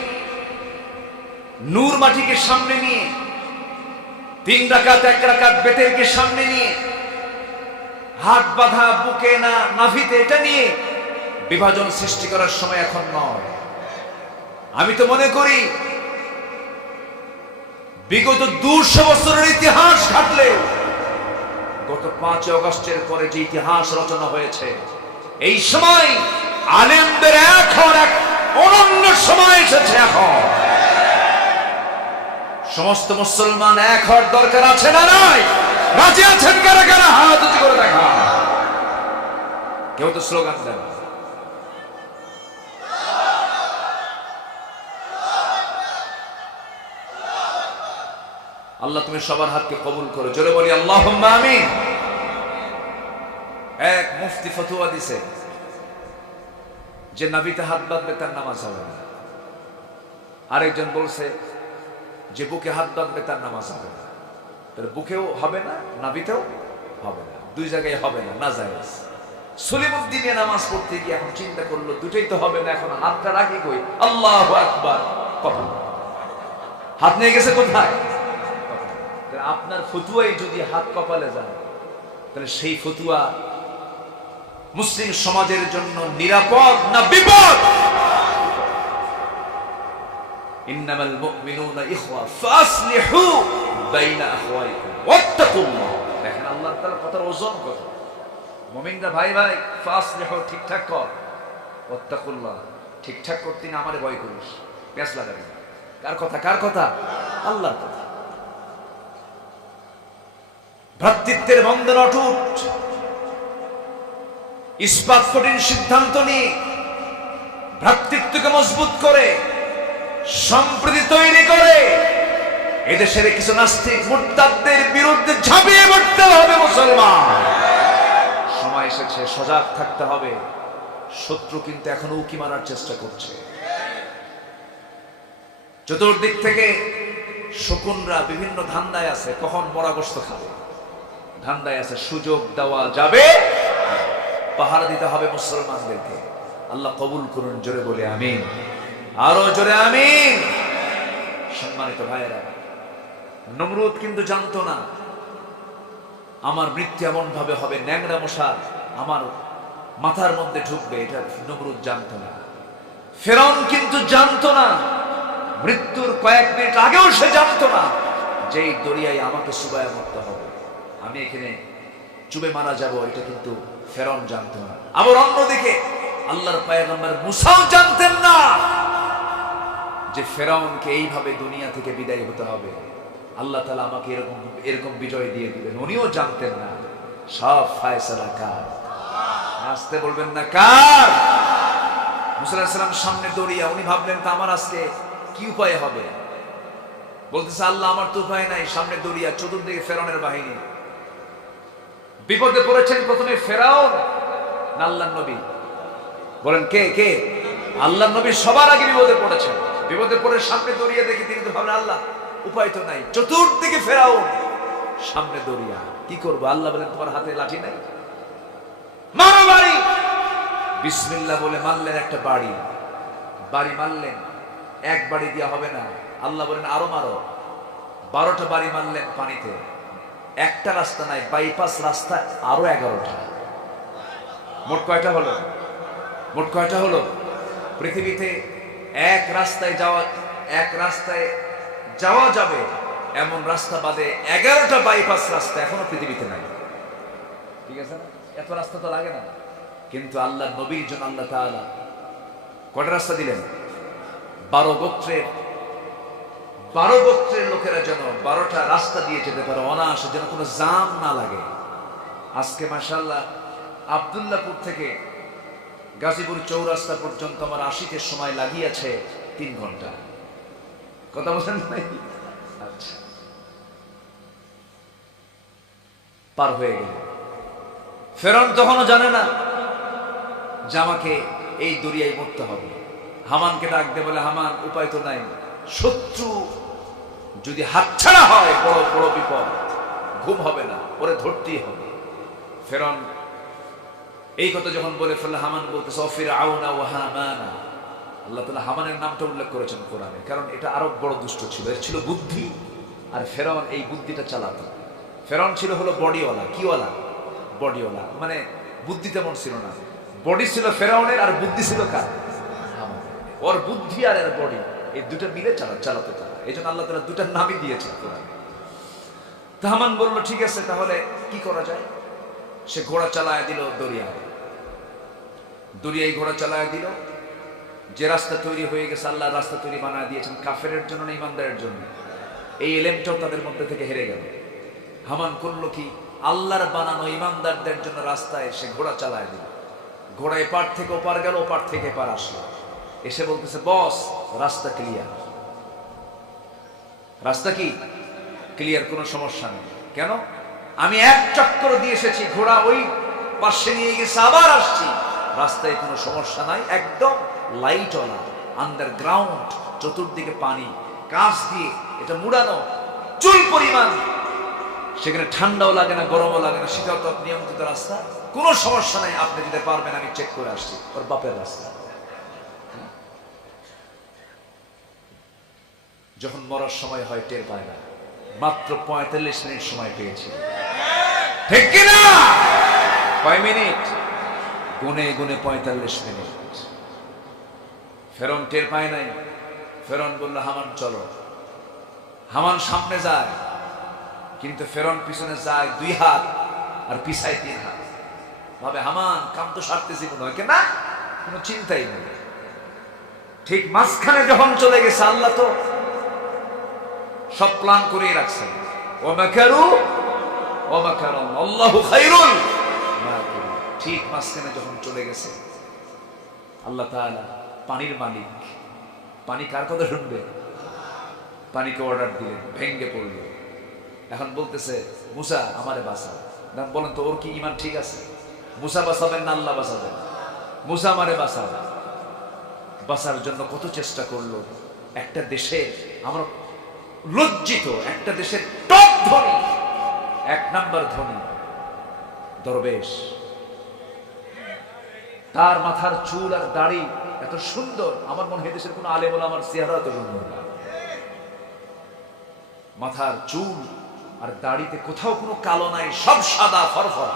নূর মাটিকে সামনে নিয়ে, 3 রাকাত 1 রাকাত বেতেরকে সামনে নিয়ে, হাত বাঁধা বুকে না নাভিতে, এটা নিয়ে বিভাজন সৃষ্টি করার সময় এখন নয়। আমি তো মনে করি বিগত 200 বছরের ইতিহাস ঘাটলে গত 5 আগস্টের পরে যে ইতিহাস রচনা হয়েছে, এই সময় আলেমদের এখন এক অনন্য সময় এসেছে। এখন সমস্ত মুসলমান এক হওয়ার দরকার আছে না নাই? রাজি আছেন কারা কারা? হাত উঁচু করে দেখা। কেউ তো স্লোগান দেন। আল্লাহ তুমি সবার হাতকে কবুল করো, জোরে বলি আল্লাহুম্মা আমিন। এক মুফতি ফতোয়া দিছে যে নাভিতে হাত বাঁধবে তার নামাজ হবে না। আরেকজন বলছে যে বুকে হাত বাঁধবে তার নামাজ হবে না। তাহলে বুকেও হবে না, নাভিতেও হবে না, 2 জায়গায় হবে না, নাজায়েজ। সলিমুদ্দিনে নামাজ পড়তে গিয়ে এখন চিন্তা করলো দুটোই তো হবে না, এখন হাতটা রাখি কই? আল্লাহু আকবার। কখন হাত নিয়ে গেছে কোথায়? আপনার ফতুয়াই যদি হাত কপালে যায়, তাহলে সেই ফতুয়া মুসলিম সমাজের জন্য নিরাপদ না বিপদ? ইন্নামাল মুমিনুনা ইখওয়া ফাসলিহু বাইনা আখওয়াইকুম ওয়াত্তাকুল্লাহ। দেখেন আল্লাহ তাআলার কথার ওজন কত। মুমিনরা ভাই ভাই, ফাসলিহু ঠিকঠাক কর, ওয়াত্তাকুল্লাহ ঠিকঠাক করতে না আমারে ভয় করিস, পেঁচ লাগাবি। কার কথা? কার কথা? আল্লাহর কথা। ভ্রাতৃত্বের বন্ধন অটুট, ইস্পাত কঠিন সিদ্ধান্ত নিয়ে ভ্রাতৃত্বকে মজবুত করে, সম্প্রীতি তৈরি করে এদেশের কিছু নাস্তিক মুরতাদদের বিরুদ্ধে ঝাঁপিয়ে পড়তে হবে। মুসলমান সময় এসেছে, সজাগ থাকতে হবে। শত্রু কিন্তু এখনো উকি মারার চেষ্টা করছে। চতুর্দিক থেকে শকুনরা বিভিন্ন ধান্দায় আছে, কখন মরাগোস্ত খাবে ধান্দায় আছে। সুযোগ দেওয়া যাবে, পাহারা দিতে হবে মুসলমানদেরকে। আল্লাহ কবুল করুন, জোরে বলে আমিন, আরো জোরে আমিন। সম্মানিত ভাইয়েরা, নমরুদ কিন্তু জানতো না আমার মৃত্যু এমন ভাবে হবে, ন্যাংরা মশা আমার মাথার মধ্যে ঢুকবে, এটা নমরুদ জানতো না। ফেরাউন কিন্তু জানতো না, মৃত্যুর কয়েক মিনিট আগেও সে জানতো না যে এই দরিয়ায় আমাকে চুবায়া মরতে হবে, আমি এখানে চুবে মারা যাব, এটা কিন্তু ফেরাউন জানতো না। আবার অন্যদিকে আল্লাহর পয়গম্বর মুসাও জানতেন না যে ফেরাউনকে এইভাবে দুনিয়া থেকে বিদায় হতে হবে, আল্লাহ তাআলা আমাকে এরকম বিজয় দিয়ে দিবেন, উনিও জানতেন না। সব ফায়সালা কার? আসতে বলবেন না কার? মুসা আলাইহিস সালাম সামনে দৌড়িয়া, উনি ভাবলেন তা আমার আজকে কি উপায় হবে, বলতেছে আল্লাহ আমার তো উপায় নাই। সামনে দৌড়িয়া, চতুর্দিকে ফেরাউনের বাহিনী। বিপদে পড়েছেন প্রথমে ফেরাউন না আল্লাহর নবী? বলেন কে কে? আল্লাহর নবী সবার আগে বিপদে পড়েছেন। বিপদে পড়ে সামনে দৌড়িয়ে দেখে তিনি তো ভাবলেন আল্লাহ উপায় তো নাই। চতুর্দিকে ফেরাউন, সামনে দৌড়িয়া কি করবো? আল্লাহ বলেন তোমার হাতে লাঠি নাই, মারো বাড়ি। বিসমিল্লাহ বলে মারলেন একটা বাড়ি। বাড়ি মারলেন, এক বাড়ি দিয়া হবে না, আল্লাহ বলেন আরো মারো। 12টা বাড়ি মারলেন পানিতে। একটা রাস্তা নাই, বাইপাস রাস্তা আরো 11টা। মোট কয়টা হলো? মোট কয়টা হলো? পৃথিবীতে এক রাস্তায় যাওয়া যাবে এমন রাস্তা বাদে 11টা বাইপাস রাস্তা এখনো পৃথিবীতে নাই। ঠিক আছে না? এত রাস্তা তো লাগে না, কিন্তু আল্লাহ নবীর জন্য আল্লাহ তাআলা কয়টা রাস্তা দিলেন? 12 গোত্রের লোকেরা যেন 12টা রাস্তা দিয়ে যেতে পারে অনায়াসে, যেন কোনো জাম না লাগে। আজকে মাশাআল্লাহ আব্দুল্লাহপুর থেকে গাজীপুর চৌরাস্তা পর্যন্ত আমার 80-তে সময় লাগিয়েছে 3 ঘন্টা। কথা বলেন নাই? আচ্ছা, পার হয়ে গেল। ফেরাউন তখনও জানে না যে আমাকে এই দরিয়ায় মরতে হবে। হামানকে ডাক দিয়ে বলে হামান উপায় তো নাই, শত্রু যদি হাতছাড়া হয় বড় বড় বিপদ, ঘুম হবে না, ওরে ধরতেই হবে। ফেরাউন এই কথা যখন বলে ফেললে হামান বলতেছে ফিরআউনা ওয়া হামানা। আল্লাহ তাআলা হামানের নামটা উল্লেখ করেছেন কোরআনে, কারণ এটা আরো বড় দুষ্ট ছিল। এর ছিল বুদ্ধি, আর ফেরাউন এই বুদ্ধিটা চালাতো। ফেরাউন ছিল হলো বডিওয়ালা। কিওয়ালা? বডিওয়ালা, মানে বুদ্ধি তেমন ছিল না। বডি ছিল ফেরাউনের আর বুদ্ধি ছিল কার? হামানের। ওর বুদ্ধি আর এর বডি, এই দুটো মিলে চালাতো তারা। এই জন্য আল্লাহ তাআলা দুটার নামই দিয়েছেন কোরআনে। তা হামান বলল ঠিক আছে, তাহলে কি করা যায়? সে ঘোড়া চালায় দিল দরিয়ায় ঘোড়া চালায় দিল। যে রাস্তা তৈরি হয়ে গেছে, আল্লাহ রাস্তা তৈরি বানায় দিয়েছেন কাফেরের জন্য না ইমানদারের জন্য? এই এলেমটাও তাদের মধ্যে থেকে হেরে গেল। হামান করলো কি? আল্লাহর বানানো ইমানদারদের জন্য রাস্তায় সে ঘোড়া চালায় দিল। ঘোড়া এপার থেকে ওপার গেল, ওপার থেকে এপার আসলো। এসে বলতেছে বস রাস্তা ক্লিয়ার। রাস্তা কি ক্লিয়ার? কোনো সমস্যা নেই। কেন? আমি এক চক্কর দিয়ে এসেছি, ঘোড়া ওই পাশে নিয়ে গেছে, আবার আসছি, রাস্তায় কোনো সমস্যা নাই। একদম লাইটওয়ালা, আন্ডারগ্রাউন্ড, চতুর্দিকে পানি, কাঁচ দিয়ে এটা মুড়ানো, চুল পরিমাণ। সেখানে ঠান্ডাও লাগে না, গরমও লাগে না, শীতাতপ নিয়ন্ত্রিত রাস্তা, কোনো সমস্যা নাই। আপনি যদি পারবেন, আমি চেক করে আসছি। ওর বাপের রাস্তা। যখন মরার সময় হয় টের পায় না। মাত্র 45 মিনিট সময় পেয়েছি, ঠিক কিনা? কয় মিনিট? গুনে গুনে 45 মিনিট। ফেরাউন টের পায় নাই। ফেরাউন বলল হামান চলো। হামান সামনে যায়, কিন্তু ফেরাউন পিছনে যায় 2 হাত আর পিছায় 3 হাত। ভাবে হামান কাম তো সারতেছি মনে হয়, না কোনো চিন্তাই নেই। ঠিক মাঝখানে যখন চলে গেছে, আল্লাহ তো সব প্ল্যান করে রাখছেন। ওয়ামাকারু ওয়ামাকারাল্লাহু খায়রুল মাকিরিন। ঠিক মাঝখানে যখন চলে গেছে, আল্লাহ তাআলা পানির মালিক, পানি কার কথা শুনবে? পানিকে অর্ডার দিলেন, ভেঙ্গে পড়ল। এখন বলতেছে মুসা আমারে বাঁচাও। বলেন তো ওর কি ঈমান ঠিক আছে? মুসা বাঁচাবেন না আল্লাহ বাঁচাবেন? মুসা আমারে বাঁচাও। বাঁচার জন্য কত চেষ্টা করলো। একটা দেশের, আমরা লজ্জিত, একটা দেশের টপ ধনী, 1 নাম্বার ধনী দরবেশ, তার মাথার চুল আর দাড়ি এত সুন্দর, আমার মনে হয় দেশের কোন আলেম ওলামার চেহারা এত সুন্দর। মাথার চুল আর দাড়িতে কোথাও কোনো কালো নাই, সব সাদা ফরফরা,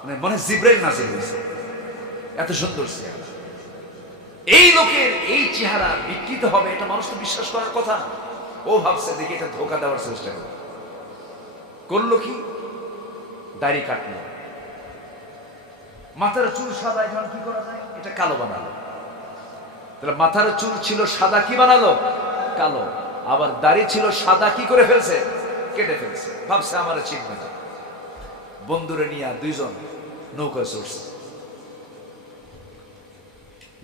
মানে মনে জিব্রাইল নাজিল হয়েছে, এত সুন্দর চেহারা। এই লোকের এই চেহারা বিকৃত হবে, এটা মানুষ তো বিশ্বাস করার কথা না। ও ভাবছে দেখি এটা ধোকা দেওয়ার চেষ্টা করলো। কি দাড়ি কাটলো, মাথার চুল সাদা, এখন কি করা যায়? এটা কালো বানালো। তাহলে মাথার চুল ছিল সাদা, কি বানালো? কালো। আবার দাড়ি ছিল সাদা, কি করে ফেলছে? কেটে ফেলছে। ভাবছে আমার চিনবে না। বন্ধুরে নিয়ে দুইজন নৌকায় চড়ছে,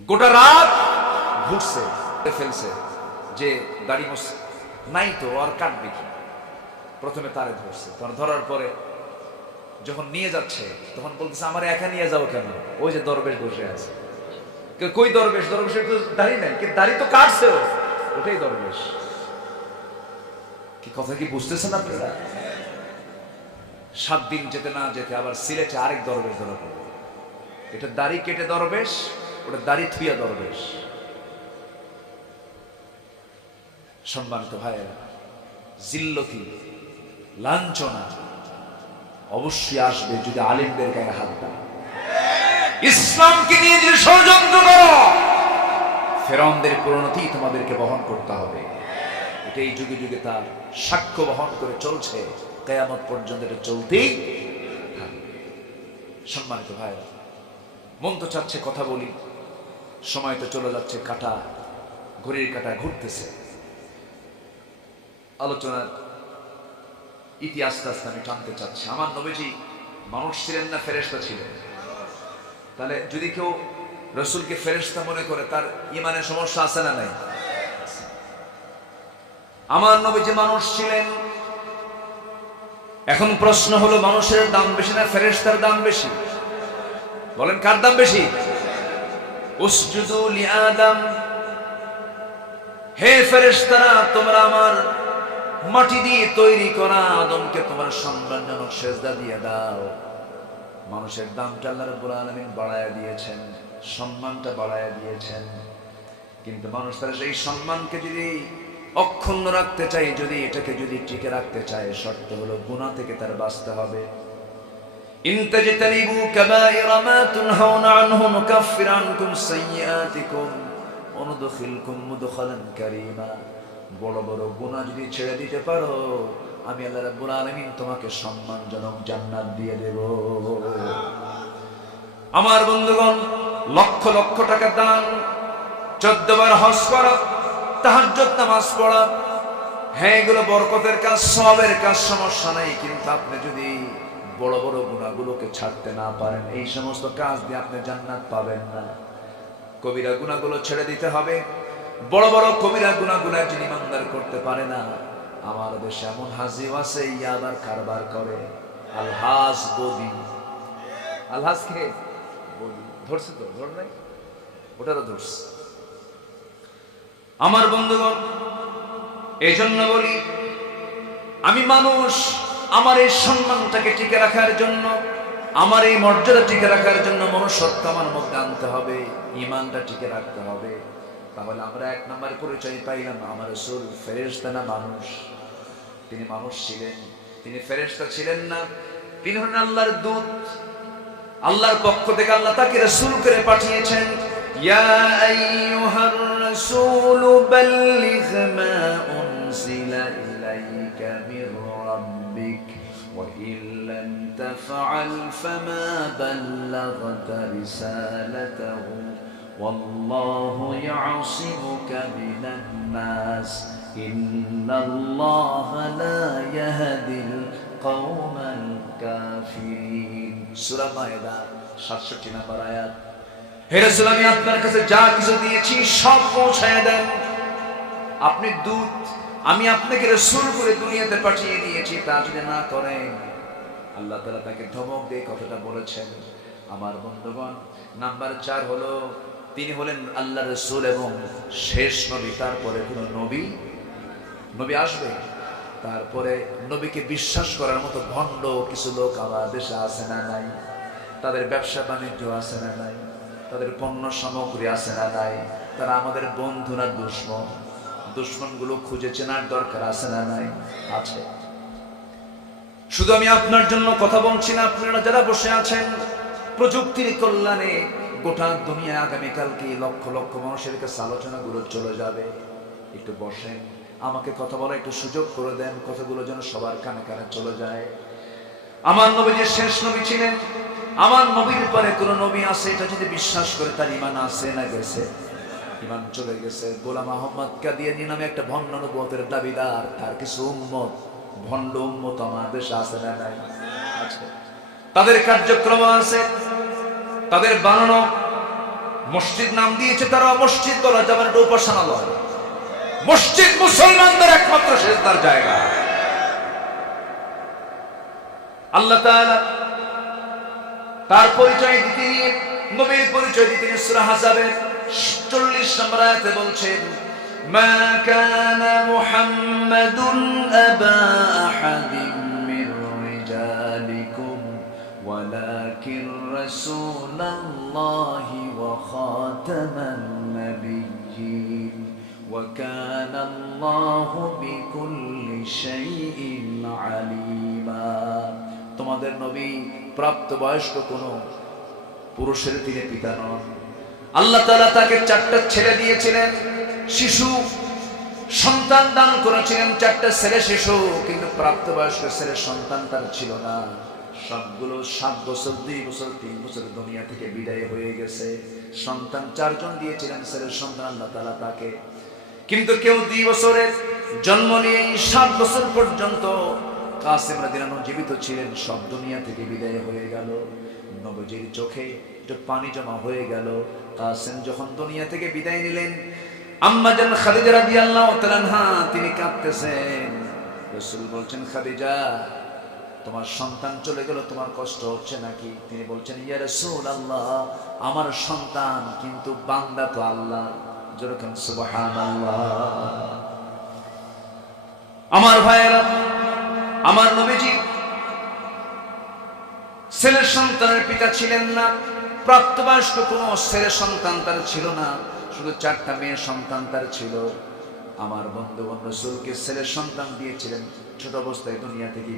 গোটা রাত ঘুরছে, ফেলছে যে দাড়ি মোছ নাই তো আর কাটবে কি। প্রথমে তারে ধরছে, তখন ধরার পরে যখন নিয়ে যাচ্ছে তখন বলতেছে আমার একা নিয়ে যাও কেন, ওই যে দরবেশ বসে আছে। কই দরবেশ? দরবেশের তো দাড়ি নাই, কিন্তু দাড়ি তো কাটছে, ওটাই দরবেশ। কি কথা কি বুঝতেছেন আপনারা? 7 দিন যেতে না যেতে আবার সিলেটে আরেক দরবেশ ধরা পড়বে। এটা দাড়ি কেটে দরবেশ, ওটা দাড়ি থুইয়া দরবেশ। সম্মানিত ভাইয়েরা, জিল্লতি লাঞ্ছনা অবশ্যই আসবে যদি আলেমদের গায়ে হাত দেয়। ইসলামকে নিয়ে যদি ষড়যন্ত্র করো, ফেরাউনদের পরিণতি তোমাদেরকে বহন করতে হবে। এটাই যুগে যুগে তার সাক্ষ্য বহন করে চলছে, কিয়ামত পর্যন্ত এটা চলতেই থাকবে। সম্মানিত ভাইরা, মন তো চাচ্ছে কথা বলি, সময় তো চলে যাচ্ছে, কাটা ঘড়ির কাটা ঘুরতেছে। আলোচনার ইতিহাসটা আমি টানতে চাচ্ছি। আমার নবীজি মানুষ ছিলেন না ফেরেশতা ছিলেন? তাহলে যদি কেউ রসুলকে ফেরেশতা মনে করে তার ইমানের সমস্যা আছে না নাই? আমার নবীজি মানুষ ছিলেন। এখন প্রশ্ন হলো, মানুষের দাম বেশি না ফেরেশতার দাম বেশি? বলেন কার দাম বেশি? উসজুদু লিআদম, হে ফেরেশতারা তোমরা আমার মাটি দিয়ে তৈরি করা আদমকে তোমার সম্মানজনক সেজদা দিয়ে দাও। মানুষের দামটা আল্লাহ রাব্বুল আলামিন বাড়ায়া দিয়েছেন, সম্মানটা বাড়ায়া দিয়েছেন, কিন্তু মানুষ তার সেই সম্মানকে যদি অক্ষুণ্ণ রাখতে চায়, যদি এটাকে যদি টিকে রাখতে চায়, শর্ত হলো গুনাহ থেকে তার বাঁচতে হবে। ইন তাজতানিবু কাবাইরা মা তুনহাউনা আনহু নুকাফির আনকুম সাইয়্যাতিকুম ওয়া নুদখিলকুম মুদখালান কারীমা। বড় বড় গুনাহ যদি ছেড়ে দিতে পারো, আমি আল্লাহ রাব্বুল আলামিন তোমাকে সম্মানজনক জান্নাত দিয়ে দেব। আমার বন্ধুগণ, লক্ষ লক্ষ টাকা দান, 14 বার হজ করা, তাহাজ্জুদ নামাজ পড়া, হ্যাঁ এগুলো বরকতের কাজ, সওয়াবের কাজ, সমস্যা নাই। কিন্তু আপনি যদি বড় বড় গুনাহগুলোকে ছাড়তে না পারেন, এই সমস্ত কাজ দিয়ে আপনি জান্নাত পাবেন না। কবিরা গুনাহগুলো ছেড়ে দিতে হবে। বড় বড় কবিরা গুনাহগুলো যিনি ইমানদার করতে পারে না। আমার দেশে এমন হাজিও আছে ইয়াবার কারবার করে, আলহাজ বদি। আলহাজ কে? বদি ধরছে তো, ধর নাই? ওটারও ধরছে। আমার বন্ধুগণ, এই জন্য বলি, আমি মানুষ, আমার এই সম্মানটাকে টিকে রাখার জন্য, আমার এই মর্যাদা টিকে রাখার জন্য মনুষ্যত্ব আমার মধ্যে আনতে হবে, ঈমানটা টিকে রাখতে হবে। তাহলে আমরা 1 নম্বর পরিচয় পাইলাম, আমার রাসূল ফেরেশতা না মানুষ? তিনি মানুষ ছিলেন, তিনি ফেরেশতা ছিলেন না। তিনি হলেন আল্লাহর দূত। আল্লাহর পক্ষ থেকে আল্লাহ তাকে রাসূল করে পাঠিয়েছেন। ইয়া আইয়ুহার রাসূল বাল্লিগ মা উনজিলা ইলাইকা মির রাব্বিক ওয়া ইন লাম তাফআল ফামা বাল্লাগতা রিসালাতাহু ওয়াল্লাহু ইয়াসিমুকা মিনান নাস ইন্নাল্লাহা লা ইয়াহদিল কওমাল কাফিরিন। সূরা মায়েদা 67 নম্বর আয়াত। হে রাসূল, আমি আপনার কাছে যা কিছু দিয়েছি সব পৌঁছায় দেন। আপনি দূত, আমি আপনাকে রাসূল করে দুনিয়াতে পাঠিয়ে দিয়েছি, তা যদি না করেন, আল্লাহ তাআলা তাকে ধমক দিয়ে কথাটা বলেছেন। আমার বন্ধুগণ, নাম্বার 4 হলো, তিনি হলেন আল্লাহর রাসূল এবং শেষ নবী। তারপরে কোন নবী আসবে? তারপরে নবীকে বিশ্বাস করার মতো ভণ্ড কিছু লোক আমার দেশে আছে না নাই? তাদের ব্যবসা বাণিজ্য আছে না নাই? তাদের পণ্য সামগ্রী আছে না নাই? তারা আমাদের বন্ধু না দুশমন? দুশমনগুলো খুঁজে চেনার দরকার আছে না নাই? আছে। শুধু আমি আপনার জন্য কথা বলছি না, আপনারা যারা বসে আছেন, প্রযুক্তির কল্যাণে গোটা দুনিয়া আগামীকালকে লক্ষ লক্ষ মানুষের কাছে আলোচনাগুলো চলে যাবে। একটু বসেন, আমাকে কথা বলার একটু সুযোগ করে দেন, কথাগুলো যেন সবার কানে কানে চলে যায়। আমার নবী যে শেষ নবী ছিলেন, আমার নবীর পরে কোন নবী আছে এটা যদি বিশ্বাস করে, তার ঈমান আছে না গেছে? ঈমান চলে গেছে। গোলাম আহমদ কাদিয়ানী নামে একটা ভণ্ড নবুয়তের দাবিদার, তার কিছু উম্মত, ভণ্ড উম্মত আমার দেশে আছে না নাই? আছে। তাদের কার্যক্রম আছে, তাদের বানানো মসজিদ নাম দিয়েছে তারা মসজিদ, বলা যাবে না, উপাসনালয়। মসজিদ মুসলমানদের একমাত্র সেজদার জায়গা। আল্লাহ তাআলা তার পরিচয় দিতে নিয়ে, নবীর পরিচয় দিতে নিয়ে সূরা আহজাবের 40 নম্বর আয়াতে বলছেন, মা কানা মুহাম্মাদুন আবা আহাদিন মির রিজালিকুম ওয়ালাকিন রাসূলুল্লাহি ওয়া খাতামান নাবিয়্যিন ওয়া কানা আল্লাহু বিকুল্লি শাইইন আলিমা। তোমাদের নবী প্রাপ্তবয়স্ক কোনো পুরুষের তিনি পিতা নন। আল্লাহ তাআলা তাকে 4টা ছেলে দিয়েছিলেন, শিশু সন্তান দান করেছিলেন, 4টা ছেলে শিশু, কিন্তু প্রাপ্তবয়স্ক ছেলে সন্তান তার ছিল না। সবগুলো 7 বছর, 2 বছর, 3 বছর দুনিয়া থেকে বিদায় হয়ে গেছে। সন্তান 4 জন দিয়েছিলেন, ছেলের সন্তান আল্লাহ তাআলা তাকে। কিন্তু কেউ 2 বছরের জন্ম নিয়ে 7 বছর পর্যন্ত কাসেম রাদিয়াল্লাহু আনহু জীবিত ছিলেন, সব দুনিয়া থেকে বিদায় হয়ে গেল। নবীজির চোখে একটু পানি জমা হয়ে গেল। কাসেম যখন দুনিয়া থেকে বিদায় নিলেন, আম্মা জান খাদিজা রাদিয়াল্লাহু তাআলা আনহা তিনি কাঁদতেছেন। রাসূল বলছেন, খাদিজা তোমার সন্তান চলে গেল, তোমার কষ্ট হচ্ছে নাকি? তিনি বলছেন, ইয়া রাসূলুল্লাহ আমার সন্তান, কিন্তু বান্দা তো আল্লাহ। যেরকম সুবহানাল্লাহ। আমার ভাইয়েরা, আমার নবীজি ছেলের সন্তানের পিতা ছিলেন না, প্রাপ্তবয়স্ক কোনো ছেলের সন্তান তার ছিল না, শুধু 4টা মেয়ের সন্তান তার ছিল। আমার বন্ধুগণ রাসূলকে ছেলের সন্তান দিয়েছিলেন, ছোট অবস্থায় দুনিয়া থেকে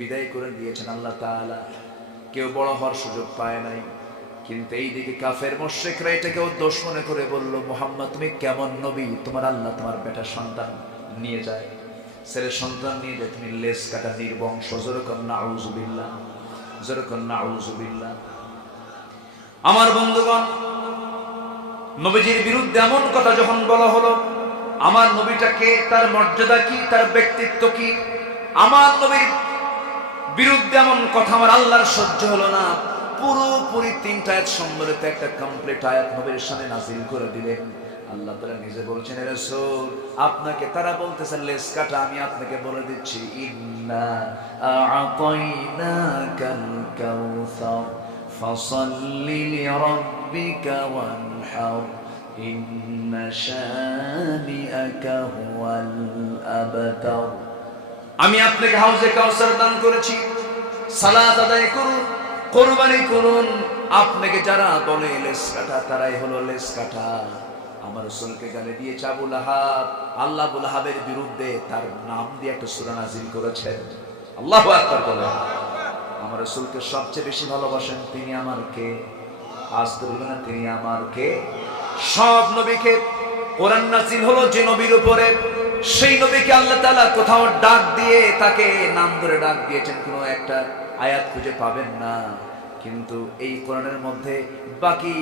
বিদায় করে দিয়েছেন আল্লাহ তাআলা। কেউ বড় হওয়ার সুযোগ পায় নাই। কিন্তু এইদিকে কাফের মুশরিকরা এটাকেও দোষ মনে করে বলল, মুহাম্মদ তুমি কেমন নবী, তোমার আল্লাহ তোমার বেটা সন্তান নিয়ে যায়, ছেলের সন্তান নিয়ে যায়, তুমি লেস কাটা নির্বংশ। যেরকম নাউযুবিল্লাহ, যেরকম নাউযুবিল্লাহ। আমার বন্ধুগণ, নবীজির বিরুদ্ধে এমন কথা যখন বলা হলো, আমার নবীটাকে, তার মর্যাদা কি, তার ব্যক্তিত্ব কি, আমার নবীর বিরুদ্ধে এমন কথা আমার আল্লাহর সহ্য হলো না। পুরোপুরি 3টা আয়াত সম্বলিত একটা কমপ্লিট আয়াত নবীর সামনে নাযিল করে দিলেন। আল্লাহ তাআলা নিজে বলছেন, রাসূল আপনাকে তারা বলতেছেন লেস কাটা, আমি আপনাকে বলে দিচ্ছি, ইন্না আ'তাইনাকাল কাউসার ফাসাল্লি লিরাব্বিকা ওয়ানহার ইন্না শানিআকা হুয়াল আবতার। আমি আপনাকে হাউজে কাউসার দান করেছি, সালাত আদায় করুন, কুরবানি করুন। আপনাকে যারা বলে লেস কাটা, তারাই হলো লেস কাটা। আমার রাসূলকে গালি দিয়েছে আবু লাহাব। আল্লাহ আবু লাহাবের বিরুদ্ধে তার নাম দিয়ে একটা সূরা নাযিল করেছেন। আল্লাহু আকবার বলেন। আমার রাসূলকে সবচেয়ে বেশি ভালোবাসেন তিনি আমার কে? আসতে বলবেন না, তিনি আমার কে? সব নবীকে কোরআন নাযিল হলো যে নবীর উপরে, সেই নবীকে আল্লাহ তাআলা কোথাও ডাক দিয়ে তাকে নাম ধরে ডাক দিয়েছেন, কোনো একটা আয়াত খুঁজে পাবেন না। কিন্তু এই কোরআনের মধ্যে বাকি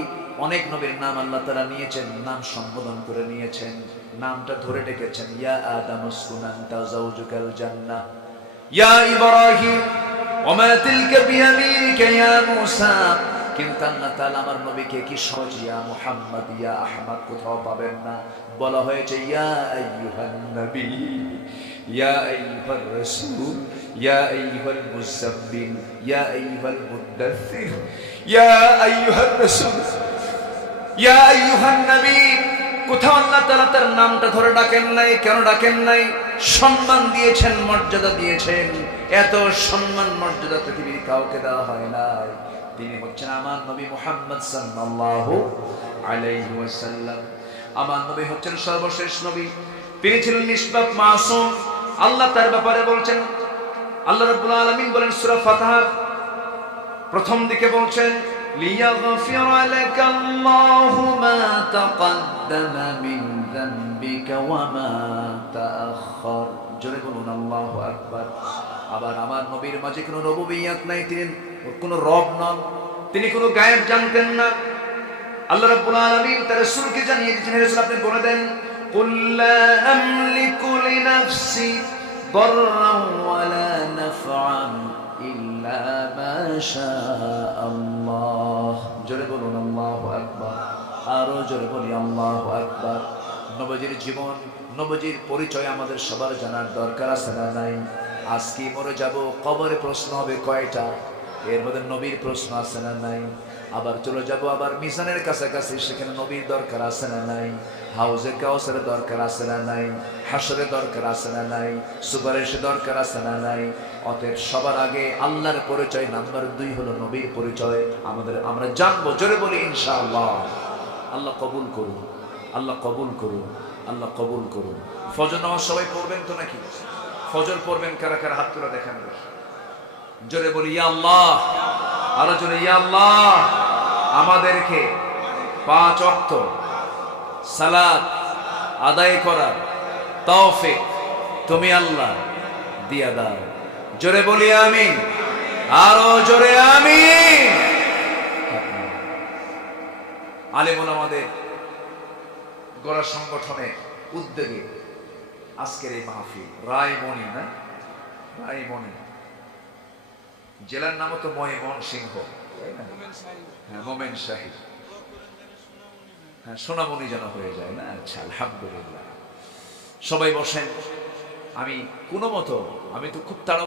অনেক নবীর নাম আল্লাহ তাআলা নিয়েছেন, নাম সম্বোধন করে নিয়েছেন, নামটা ধরে ডেকেছেন। ইয়া আদম উসকুন আনতা যাওজুকাল জান্নাহ, ইয়া ইব্রাহিম ওমা তিলকা বিয়ামিনিকা ইয়া মূসা। কিন্তু আল্লাহ তাআলা আমার নবীকে কি সহজ ইয়া মুহাম্মদ, ইয়া আহমদ কোথাও পাবেন না। বলা হয়েছে ইয়া আইয়ুহান নবী, ইয়া আইয়ুহার রাসূল, ইয়া আইয়ুহাল মুযাম্মিল, ইয়া আইয়ুহাল মুদ্দাথির, ইয়া আইয়ুহার রাসূল, ইয়া আইয়ুহান নবী। কোথাও আল্লাহ তাআলা তার নামটা ধরে ডাকেন নাই। কেন ডাকেন নাই? সম্মান দিয়েছেন, মর্যাদা দিয়েছেন। এত সম্মান মর্যাদা পৃথিবীর কাউকে দেওয়া হয় নাই। তিনি হচ্ছেন আমার নবী মুহাম্মদ সাল্লাল্লাহু আলাইহি ওয়াসাল্লাম। আমার নবী হচ্ছেন সর্বশেষ নবী, তিনি ছিলেন নিষ্পাপ মাসুম। আল্লাহ তার ব্যাপারে বলছেন, আল্লাহ রাব্বুল আলামিন বলেন সূরা ফাতিহার প্রথম দিকে বলছেন, লিয়াগফিরা লাকাল্লাহু মা তাকাদ্দামা মিন যামবিকা ওয়া মা তাআখার। জোরে বলুন আল্লাহু আকবার। আবার আমার নবীর মাঝে কোনো রুবুবিয়্যাত নাই, তিনি কোনো রব নন, তিনি কোনো গায়েব জানতেন না। আল্লাহ রাব্বুল আলামিন তার রাসূলকে জানিয়ে দিয়েছেন, রাসূল আপনি বলে দেন, কুল লা আমলিকু লিনাফসি দাররান ওয়া লা নাফআন ইল্লা إلا ما شاء الله জোরে বলুন আল্লাহু আকবার, আরো জোরে বলি আল্লাহু আকবার। নবীজির জীবন, নবীজির পরিচয় আমাদের সবার জানার দরকার আছে না নাই? আজকে মরে যাব, কবরে প্রশ্ন হবে কয়টা, এর মধ্যে নবীর প্রশ্ন আছে না নাই? আবার চলে যাব আবার মিজানের কাছাকাছি, সেখানে নবীর দরকার আছে না নাই? হাউজে কাউসারের দরকার আছে না নাই? হাসরের দরকার আছে না নাই? সুপারিশের দরকার আছে না নাই? অতএব সবার আগে আল্লাহর পরিচয় নাম্বার 2 হলো নবীর পরিচয়। আমরা জানবো, জোরে বলি ইনশাআল্লাহ। আল্লাহ কবুল করুন, আল্লাহ কবুল করুন, আল্লাহ কবুল করুন। ফজর নামাজ সবাই পড়বেন তো নাকি? ফজর পড়বেন কারা কারা? হাত তুলে দেখান। জোরে বলি ইয়া আল্লাহ, আরো জোরে ইয়া আল্লাহ। আমাদেরকে 5 ওয়াক্ত সালাত আদায় করার তৌফিক তুমি আল্লাহ দিয়া দাও। জোরে বলি আমিন, আরো জোরে আমিন। আলেমুল আমাদের গড়া সংগঠনের উদ্যোগে আজকের এই মাহফিল রায়মণি, না রায়মণি জেলার নামও তো ময়মনসিংহ, হ্যাঁ মোমেন শাহী, হ্যাঁ সোনামণি যেন হয়ে যায় না? আচ্ছা আলহামদুলিল্লাহ। সবাই বসেন। আমি কোনো মতো, আমি তো খুব তাড়া